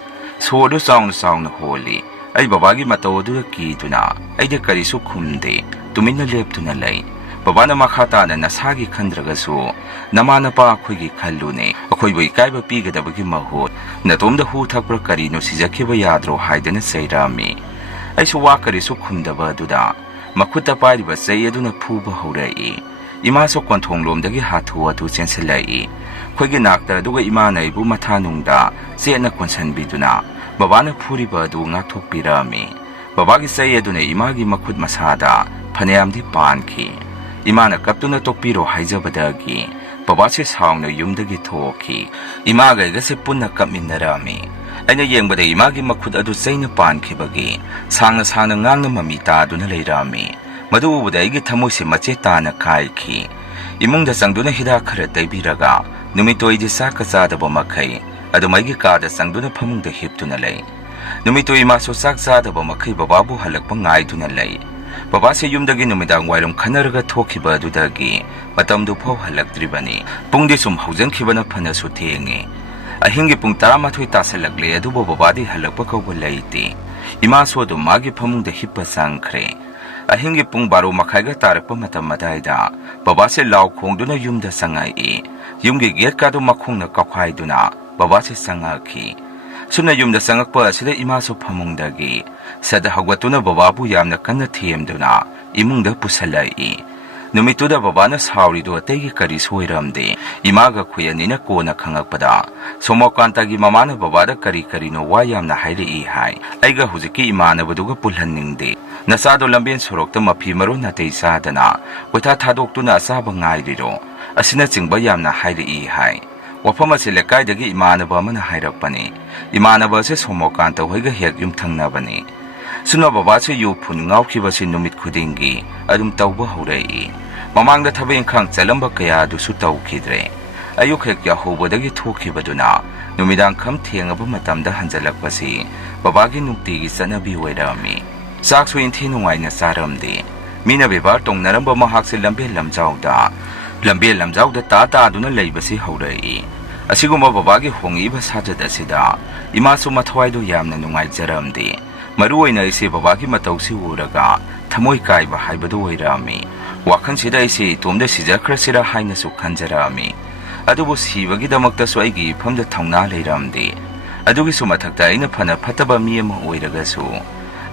ꯁꯣꯔꯗꯨ ꯆꯥꯎꯅ ꯍꯣꯜꯂꯤ ꯑꯩ ꯕꯕꯥꯒꯤ ꯃꯇꯧ ꯑꯗꯨꯗ ꯀꯤꯗꯨꯅ ꯑꯩꯗꯤ ꯀꯔꯤꯁꯨ ꯈꯨꯝꯗꯦ ꯇꯨꯃꯤꯟꯅ ꯂꯦꯞꯇꯨꯅ ꯂꯩ ꯕꯕꯥꯅ ꯃꯈꯥ ꯇꯥꯅ ꯅꯁꯥꯒꯤ ꯈꯟꯗ꯭ꯔꯒꯁꯨ ꯅꯃꯥ ꯅꯄꯥ ꯑꯩꯈꯣꯏꯒꯤ ꯈꯜꯂꯨꯅꯦ ꯑꯩꯈꯣꯏꯕꯨ ꯏꯀꯥꯏꯕ ꯄꯤꯒꯗꯕꯒꯤ ꯃꯍꯨꯠ ꯅꯇꯣꯝꯗ ꯍꯨ ꯊꯛꯄ꯭ꯔꯥ ꯀꯔꯤꯅꯣ ꯁꯤꯖꯈꯤꯕ ꯌꯥꯗ꯭ꯔꯣ ꯍꯥꯏꯗꯅ ꯆꯩꯔꯛꯑꯝꯃꯤ ꯑꯩꯁꯨ ꯋꯥ ꯀꯔꯤꯁꯨ ꯈꯨꯝꯗꯕ ꯑꯗꯨꯗ ꯃꯈꯨꯠꯇ ꯄꯥꯏꯔꯤꯕ ꯆꯩ ꯑꯗꯨꯅ ꯐꯨꯕ ꯍꯧꯔꯛꯏ ꯏꯃꯥꯁꯨ ꯀꯣꯟꯊꯣꯡꯂꯣꯝꯗꯒꯤ ꯍꯥꯊꯨ ꯆꯦꯟꯁꯤꯜꯂꯛꯏ ꯑꯩꯈꯣꯏꯒꯤ ꯅꯥꯛꯇ ꯑꯗꯨꯒ ꯏꯃꯥꯅ ꯑꯩꯕꯨ ꯃꯊꯥꯅꯨꯡꯗ ꯆꯦꯠꯅ ꯀꯣꯟꯁꯤꯟꯕꯤꯗꯨꯅ ꯕꯕꯥꯅ ꯐꯨꯔꯤꯕ ꯑꯗꯨ ꯉꯥꯛꯊꯣꯛꯄꯤꯔꯛꯑꯝꯃꯤ ꯕꯕꯥꯒꯤ ꯆꯩ ꯑꯗꯨꯅ ꯏꯃꯥꯒꯤ ꯃꯈꯨꯠ ꯃꯁꯥꯗ ꯐꯅꯌꯥꯝꯗꯤ ꯄꯥꯟꯈꯤ ꯏꯃꯥꯅ ꯀꯞꯇꯨꯅ ꯇꯣꯛꯄꯤꯔꯣ ꯍꯥꯏꯖꯕꯗꯒꯤ ꯕꯕꯥꯁꯦ ꯁꯥꯎꯅ ꯌꯨꯝꯗꯒꯤ ꯊꯣꯛꯈꯤ ꯏꯃꯥꯒ ꯑꯩꯒꯁꯦ ꯄꯨꯟꯅ ꯀꯞꯃꯤꯟꯅꯔꯝꯃꯤ ꯑꯩꯅ ꯌꯦꯡꯕꯗ ꯏꯃꯥꯒꯤ ꯃꯈꯨꯠ ꯑꯗꯨ ꯆꯩꯅ ꯄꯥꯟꯈꯤꯕꯒꯤ ꯁꯥꯡꯅ ꯉꯥꯡꯅ ꯃꯃꯤ ꯇꯥꯗꯨꯅ ꯂꯩꯔꯝꯃꯤ ꯃꯗꯨ ꯎꯕꯗ ꯑꯩꯒꯤ ꯊꯃꯣꯏꯁꯦ ꯃꯆꯦꯠ ꯇꯥꯅ ꯀꯥꯏꯈꯤ ꯏꯃꯨꯡꯗ ꯆꯪꯗꯨꯅ ꯍꯤꯗꯥꯛ ꯈꯔ ꯇꯩꯕꯤꯔꯒ ꯅꯨꯃꯤꯠꯇꯣ ꯑꯩꯗꯤ ꯆꯥꯛꯀ ꯆꯥꯗꯕ ꯃꯈꯩ ꯑꯗꯨꯝ ꯑꯩꯒꯤ ꯀꯥꯗ ꯆꯪꯗꯨꯅ ꯐꯃꯨꯡꯗ ꯍꯤꯞꯇꯨꯅ ꯂꯩ ꯅꯨꯃꯤꯠꯇꯣ ꯏꯃꯥꯁꯨ ꯆꯥꯛ ꯆꯥꯗꯕ ꯃꯈꯩ ꯕꯕꯥꯕꯨ ꯍꯜꯂꯛꯄ ꯉꯥꯏꯗꯨꯅ ꯂꯩ ꯕꯕꯥꯁꯦ ꯌꯨꯝꯗꯒꯤ ꯅꯨꯃꯤꯗꯥꯡ ꯋꯥꯏꯔꯝ ꯈꯟꯅꯔꯒ ꯊꯣꯛꯈꯤꯕ ꯑꯗꯨꯗꯒꯤ ꯃꯇꯝꯗꯨ ꯐꯥꯎ ꯍꯜꯂꯛꯇ꯭ꯔꯤꯕꯅꯤ ꯄꯨꯡꯗꯤ ꯁꯨꯝ ꯍꯧꯖꯟꯈꯤꯕꯅ ꯐꯅꯁꯨ ꯊꯦꯡꯉꯤ ꯑꯍꯤꯡꯒꯤ ꯄꯨꯡ 12 ꯇꯥꯁꯜꯂꯛꯂꯦ ꯑꯗꯨꯕꯨ ꯕꯕꯥꯗꯤ ꯍꯜꯂꯛꯄ ꯀꯧꯕ ꯂꯩꯇꯦ ꯏꯃꯥꯁꯨ ꯑꯗꯨꯝ ꯃꯥꯒꯤ ꯐꯃꯨꯡꯗ ꯍꯤꯞꯄ ꯆꯪꯈ꯭ꯔꯦ ꯑꯍꯤꯡꯒꯤ ꯄꯨꯡ 12:30 ꯇꯥꯔꯛꯄ ꯃꯇꯝ ꯑꯗꯥꯏꯗ ꯕꯕꯥꯁꯦ ꯂꯥꯎ ꯈꯣꯡꯗꯨꯅ ꯌꯨꯝꯗ ꯆꯪꯉꯛꯏ ꯌꯨꯝꯒꯤ ꯒꯦꯠꯀꯥꯗꯨ ꯃꯈꯣꯡꯅ ꯀꯥꯎꯈꯥꯏꯗꯨꯅ ꯕꯕꯥꯁꯦ ꯆꯪꯉꯛꯈꯤ ꯁꯨꯝꯅ ꯌꯨꯝꯗ ꯆꯪꯉꯛꯄ ꯑꯁꯤꯗ ꯏꯃꯥꯁꯨ ꯐꯃꯨꯡꯗꯒꯤ ꯁꯗ ꯍꯧꯒꯠꯇꯨꯅ ꯕꯕꯥꯕꯨ ꯌꯥꯝꯅ ꯀꯟꯅ ꯊꯦꯝꯗꯨꯅ ꯏꯃꯨꯡꯗ ꯄꯨꯁꯜꯂꯛꯏ ꯅꯨꯃꯤꯠꯇꯨꯗ ꯕꯕꯥꯅ ꯁꯥꯎꯔꯤꯗꯣ ꯑꯇꯩꯒꯤ ꯀꯔꯤꯁꯨ ꯑꯣꯏꯔꯝꯗꯦ ꯏꯃꯥꯒ ꯈꯨꯌꯟꯅꯤꯅ ꯀꯣꯟꯅ ꯈꯪꯉꯛꯄꯗ ꯁꯣꯃꯣꯀꯥꯟꯇꯒꯤ ꯃꯃꯥꯅ ꯕꯕꯥꯗ ꯀꯔꯤꯅꯣ ꯋꯥ ꯌꯥꯝꯅ ꯍꯥꯏꯔꯛꯏ ꯍꯥꯏ ꯑꯩꯒ ꯍꯧꯖꯤꯛꯀꯤ ꯏꯃꯥꯟꯅꯕꯗꯨꯒ ꯄꯨꯜꯍꯟꯅꯤꯡꯗꯦ ꯅꯆꯥꯗꯣ ꯂꯝꯕꯦꯟ ꯁꯣꯔꯣꯛꯇ ꯃꯐꯤ ꯃꯔꯣꯟ ꯅꯥꯇꯩ ꯆꯥꯗꯅ ꯀꯣꯏꯊꯥ ꯊꯥꯗꯣꯛꯇꯨꯅ ꯑꯆꯥꯕ ꯉꯥꯏꯔꯤꯔꯣ ꯑꯁꯤꯅꯆꯤꯡꯕ ꯌꯥꯝꯅ ꯍꯥꯏꯔꯛꯏ ꯍꯥꯏ ꯋꯥꯐꯝ ꯑꯁꯤ ꯂꯩꯀꯥꯏꯗꯒꯤ ꯏꯃꯥꯟꯅꯕ ꯑꯃꯅ ꯍꯥꯏꯔꯛꯄꯅꯤ ꯏꯃꯥꯟꯅꯕ ꯑꯁꯤ ꯁꯣꯃꯣꯀꯥꯟꯇ ꯍꯣꯏꯒ ꯍꯦꯛ ꯌꯨꯝꯊꯪꯅꯕꯅꯤ ꯁꯨꯝꯅ ꯕꯕꯥꯁꯦ ꯌꯨ ꯐꯨꯟ ꯉꯥꯎꯈꯤꯕꯁꯤ ꯅꯨꯃꯤꯠ ꯈꯨꯗꯤꯡꯒꯤ ꯑꯗꯨꯝ ꯇꯧꯕ ꯍꯧꯔꯛꯏ ꯃꯃꯥꯡꯗ ꯊꯕꯛ ꯏꯪꯈꯥꯡ ꯆꯠꯂꯝꯕ ꯀꯌꯥ ꯑꯗꯨꯁꯨ ꯇꯧꯈꯤꯗ꯭ꯔꯦ ꯑꯌꯨꯛ ꯍꯦꯛ ꯌꯥꯍꯧꯕꯗꯒꯤ ꯊꯣꯛꯈꯤꯕꯗꯨꯅ ꯅꯨꯃꯤꯗꯥꯡ ꯈꯝ ꯊꯦꯡꯉꯕ ꯃꯇꯝꯗ ꯍꯟꯖꯜꯂꯛꯄꯁꯤ ꯕꯕꯥꯒꯤ ꯅꯨꯡꯇꯤꯒꯤ ꯆꯠꯅꯕꯤ ꯑꯣꯏꯔꯝꯃꯤ ꯆꯥꯛꯁꯨ ꯏꯟꯊꯤ ꯅꯨꯡꯉꯥꯏꯅ ꯆꯥꯔꯝꯗꯦ ꯃꯤꯅ ꯕꯦꯕꯥꯔ ꯇꯧꯅꯔꯝꯕ ꯃꯍꯥꯛꯁꯦ ꯂꯝꯕꯦꯟ ꯂꯝꯖꯥꯎꯗ ꯇꯥꯗꯨꯅ ꯂꯩꯕꯁꯤ ꯍꯧꯔꯛꯏ ꯑꯁꯤꯒꯨꯝꯕ ꯕꯕꯥꯒꯤ ꯍꯣꯡꯉꯛꯏꯕ ꯁꯥꯖꯠ ꯑꯁꯤꯗ ꯏꯃꯥꯁꯨ ꯃꯊꯋꯥꯏꯗꯨ ꯌꯥꯝꯅ ꯅꯨꯡꯉꯥꯏꯖꯔꯝꯗꯦ ꯃꯔꯨꯑꯣꯏꯅ ꯑꯩꯁꯦ ꯕꯕꯥꯒꯤ ꯃꯇꯧꯁꯤ ꯎꯔꯒ ꯊꯃꯣꯏ ꯀꯥꯏꯕ ꯍꯥꯏꯕꯗꯨ ꯑꯣꯏꯔꯛꯑꯝꯃꯤ ꯋꯥꯈꯜꯁꯤꯗ ꯑꯩꯁꯦ ꯏꯇꯣꯝꯗ ꯁꯤꯖꯈ꯭ꯔꯁꯤꯔꯥ ꯍꯥꯏꯅꯁꯨ ꯈꯟꯖꯔꯛꯑꯝꯃꯤ ꯑꯗꯨꯕꯨ ꯁꯤꯕꯒꯤꯗꯃꯛꯇꯁꯨ ꯑꯩꯒꯤ ꯏꯐꯝꯗ ꯊꯧꯅꯥ ꯂꯩꯔꯝꯗꯦ꯫ ꯑꯗꯨꯒꯤꯁꯨ ꯃꯊꯛꯇ ꯑꯩꯅ ꯐꯅ ꯐꯠꯇꯕ ꯃꯤ ꯑꯃ ꯑꯣꯏꯔꯒꯁꯨ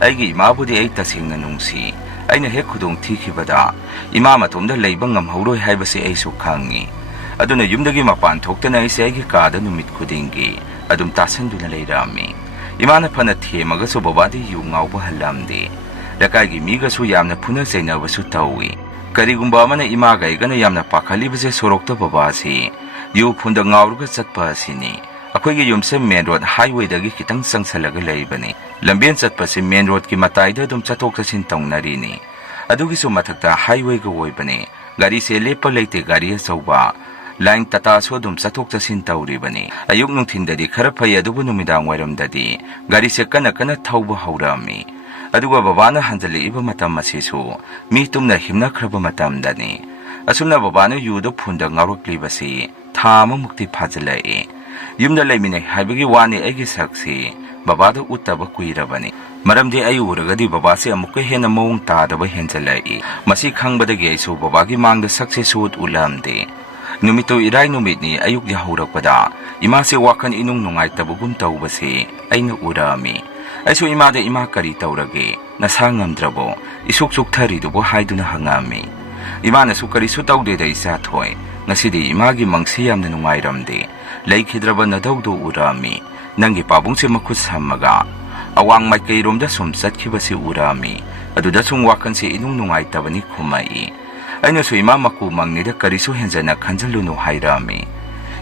ꯑꯩꯒꯤ ꯏꯃꯥꯕꯨꯗꯤ ꯑꯩ ꯇꯁꯦꯡꯅ ꯅꯨꯡꯁꯤ꯫ ꯑꯩꯅ ꯍꯦꯛ ꯈꯨꯗꯣꯡ ꯊꯤꯈꯤꯕꯗ ꯏꯃꯥ ꯃꯇꯣꯝꯗ ꯂꯩꯕ ꯉꯝꯍꯧꯔꯣꯏ ꯍꯥꯏꯕꯁꯤ ꯑꯩꯁꯨ ꯈꯪꯉꯤ꯫ ꯑꯗꯨꯅ ꯌꯨꯝꯗꯒꯤ ꯃꯄꯥꯟ ꯊꯣꯛꯇꯅ ꯑꯩꯁꯦ ꯑꯩꯒꯤ ꯀꯥꯗ ꯅꯨꯃꯤꯠ ꯈꯨꯗꯤꯡꯒꯤ ꯑꯗꯨꯝ ꯇꯥꯁꯟꯗꯨꯅ ꯂꯩꯔꯝꯃꯤ꯫ ꯏꯃꯥꯅ ꯐꯅ ꯊꯦꯝꯃꯒꯁꯨ ꯕꯕꯥꯗꯤ ꯌꯨ ꯉꯥꯎꯕ ꯍꯜꯂꯝꯗꯦ꯫ ꯂꯩꯀꯥꯏꯒꯤ ꯃꯤꯒꯁꯨ ꯌꯥꯝꯅ ꯐꯨꯅ ꯆꯩꯅꯕꯁꯨ ꯇꯧꯏ꯫ ꯀꯔꯤꯒꯨꯝꯕ ꯑꯃꯅ ꯏꯃꯥꯒ ꯑꯩꯒꯅ ꯌꯥꯝꯅ ꯄꯥꯈꯠꯂꯤꯕꯁꯦ ꯁꯣꯔꯣꯛꯇ ꯕꯕꯥꯁꯤ ꯌꯨ ꯐꯨꯟꯗ ꯉꯥꯎꯔꯒ ꯆꯠꯄ ꯑꯁꯤꯅꯤ꯫ ꯑꯩꯈꯣꯏꯒꯤ ꯌꯨꯝꯁꯦ ꯃꯦꯟ ꯔꯣꯗ ꯍꯥꯏꯋꯦꯗꯒꯤ ꯈꯤꯇꯪ ꯆꯪꯁꯜꯂꯒ ꯂꯩꯕꯅꯤ꯫ ꯂꯝꯕꯦꯟ ꯆꯠꯄꯁꯤ ꯃꯦꯟ ꯔꯣꯗꯀꯤ ꯃꯇꯥꯏꯗ ꯑꯗꯨꯝ ꯆꯠꯊꯣꯛ ꯆꯠꯁꯤꯟ ꯇꯧꯅꯔꯤꯅꯤ꯫ ꯑꯗꯨꯒꯤꯁꯨ ꯃꯊꯛꯇ ꯍꯥꯏꯋꯦꯒ ꯑꯣꯏꯕꯅꯤ꯫ ꯒꯥꯔꯤꯁꯦ ꯂꯦꯞꯄ ꯂꯩꯇꯦ, ꯒꯥꯔꯤ ꯑꯆꯧꯕ ꯂꯥꯏꯟ ꯇꯥꯇꯥꯁꯨ ꯑꯗꯨꯝ ꯆꯠꯊꯣꯛ ꯆꯠꯁꯤꯟ ꯇꯧꯔꯤꯕꯅꯤ꯫ ꯑꯌꯨꯛ ꯅꯨꯡꯊꯤꯟꯗꯗꯤ ꯈꯔ ꯐꯩ, ꯑꯗꯨꯕꯨ ꯅꯨꯃꯤꯗꯥꯡ ꯋꯥꯏꯔꯝꯗꯗꯤ ꯒꯥꯔꯤꯁꯦ ꯀꯟꯅ ꯀꯟꯅ ꯊꯧꯕ ꯍꯧꯔꯝꯃꯤ꯫ ꯑꯗꯨꯒ ꯕꯕꯥꯅ ꯍꯟꯖꯜꯂꯛꯏꯕ ꯃꯇꯝ ꯑꯁꯤꯁꯨ ꯃꯤ ꯇꯨꯝꯅ ꯍꯤꯞꯅꯈ꯭ꯔꯕ ꯃꯇꯝꯗꯅꯤ꯫ ꯑꯁꯨꯝꯅ ꯕꯕꯥꯅ ꯌꯨꯗ ꯐꯨꯟꯗ ꯉꯥꯎꯔꯛꯂꯤꯕꯁꯤ ꯊꯥ ꯑꯃꯃꯨꯛꯇꯤ ꯐꯥꯖꯤꯜꯂꯛꯏ꯫ ꯌꯨꯝꯗ ꯂꯩꯃꯤꯟꯅꯩ ꯍꯥꯏꯕꯒꯤ ꯋꯥꯅꯤ ꯑꯩꯒꯤ ꯁꯛꯁꯤ ꯕꯕꯥꯗ ꯎꯠꯇꯕ ꯀꯨꯏꯔꯕꯅꯤ꯫ ꯃꯔꯝꯗꯤ ꯑꯩ ꯎꯔꯒꯗꯤ ꯕꯕꯥꯁꯤ ꯑꯃꯨꯛꯀ ꯍꯦꯟꯅ ꯃꯑꯣꯡ ꯇꯥꯗꯕ ꯍꯦꯟꯖꯜꯂꯛꯏ꯫ ꯃꯁꯤ ꯈꯪꯕꯗꯒꯤ ꯑꯩꯁꯨ ꯕꯕꯥꯒꯤ ꯃꯥꯡꯗ ꯁꯛꯁꯦ ꯁꯨꯠ ꯎꯠꯂꯝꯗꯦ꯫ ꯅꯨꯃꯤꯠꯇꯨ ꯏꯔꯥꯏ ꯅꯨꯃꯤꯠꯅꯤ꯫ ꯑꯌꯨꯛ ꯌꯥꯍꯧꯔꯛꯄꯗ ꯏꯃꯥꯁꯦ ꯋꯥꯈꯜ ꯏꯅꯨꯡ ꯅꯨꯡꯉꯥꯏꯇꯕꯒꯨꯝ ꯇꯧꯕꯁꯤ ꯑꯩꯅ ꯎꯔꯝꯃꯤ꯫ ꯑꯩꯁꯨ ꯏꯃꯥꯗ "ꯏꯃꯥ, ꯀꯔꯤ ꯇꯧꯔꯒꯦ? ꯅꯁꯥ ꯉꯝꯗ꯭ꯔꯕꯣ? ꯏꯁꯨꯛ ꯁꯨꯛꯊꯔꯤꯗꯨꯕꯨ?" ꯍꯥꯏꯗꯨꯅ ꯍꯪꯉꯝꯃꯤ꯫ ꯏꯃꯥꯅꯁꯨ "ꯀꯔꯤꯁꯨ ꯇꯧꯗꯦꯗ ꯏꯆꯥꯊꯣꯏ, ꯉꯁꯤꯗꯤ ꯏꯃꯥꯒꯤ ꯃꯪꯁꯤ ꯌꯥꯝꯅ ꯅꯨꯡꯉꯥꯏꯔꯝꯗꯦ꯫ ꯂꯩꯈꯤꯗ꯭ꯔꯕ ꯅꯙꯧꯗꯣ ꯎꯔꯝꯃꯤ꯫ ꯅꯪꯒꯤ ꯄꯥꯕꯨꯡꯁꯦ ꯃꯈꯨꯠ ꯁꯝꯃꯒ ꯑꯋꯥꯡ ꯃꯥꯏꯀꯩꯔꯣꯝꯗ ꯁꯨꯝ ꯆꯠꯈꯤꯕꯁꯤ ꯎꯔꯝꯃꯤ꯫ ꯑꯗꯨꯗ ꯁꯨꯝ ꯋꯥꯈꯜꯁꯤ ꯏꯅꯨꯡ ꯅꯨꯡꯉꯥꯏꯇꯕꯅꯤ" ꯈꯨꯝꯃꯛꯏ꯫ ꯑꯩꯅꯁꯨ "ꯏꯃꯥ, ꯃꯀꯨ ꯃꯪꯅꯤꯗ, ꯀꯔꯤꯁꯨ ꯍꯦꯟꯖꯟꯅ ꯈꯟꯖꯜꯂꯨꯅꯨ" ꯍꯥꯏꯔꯝꯃꯤ꯫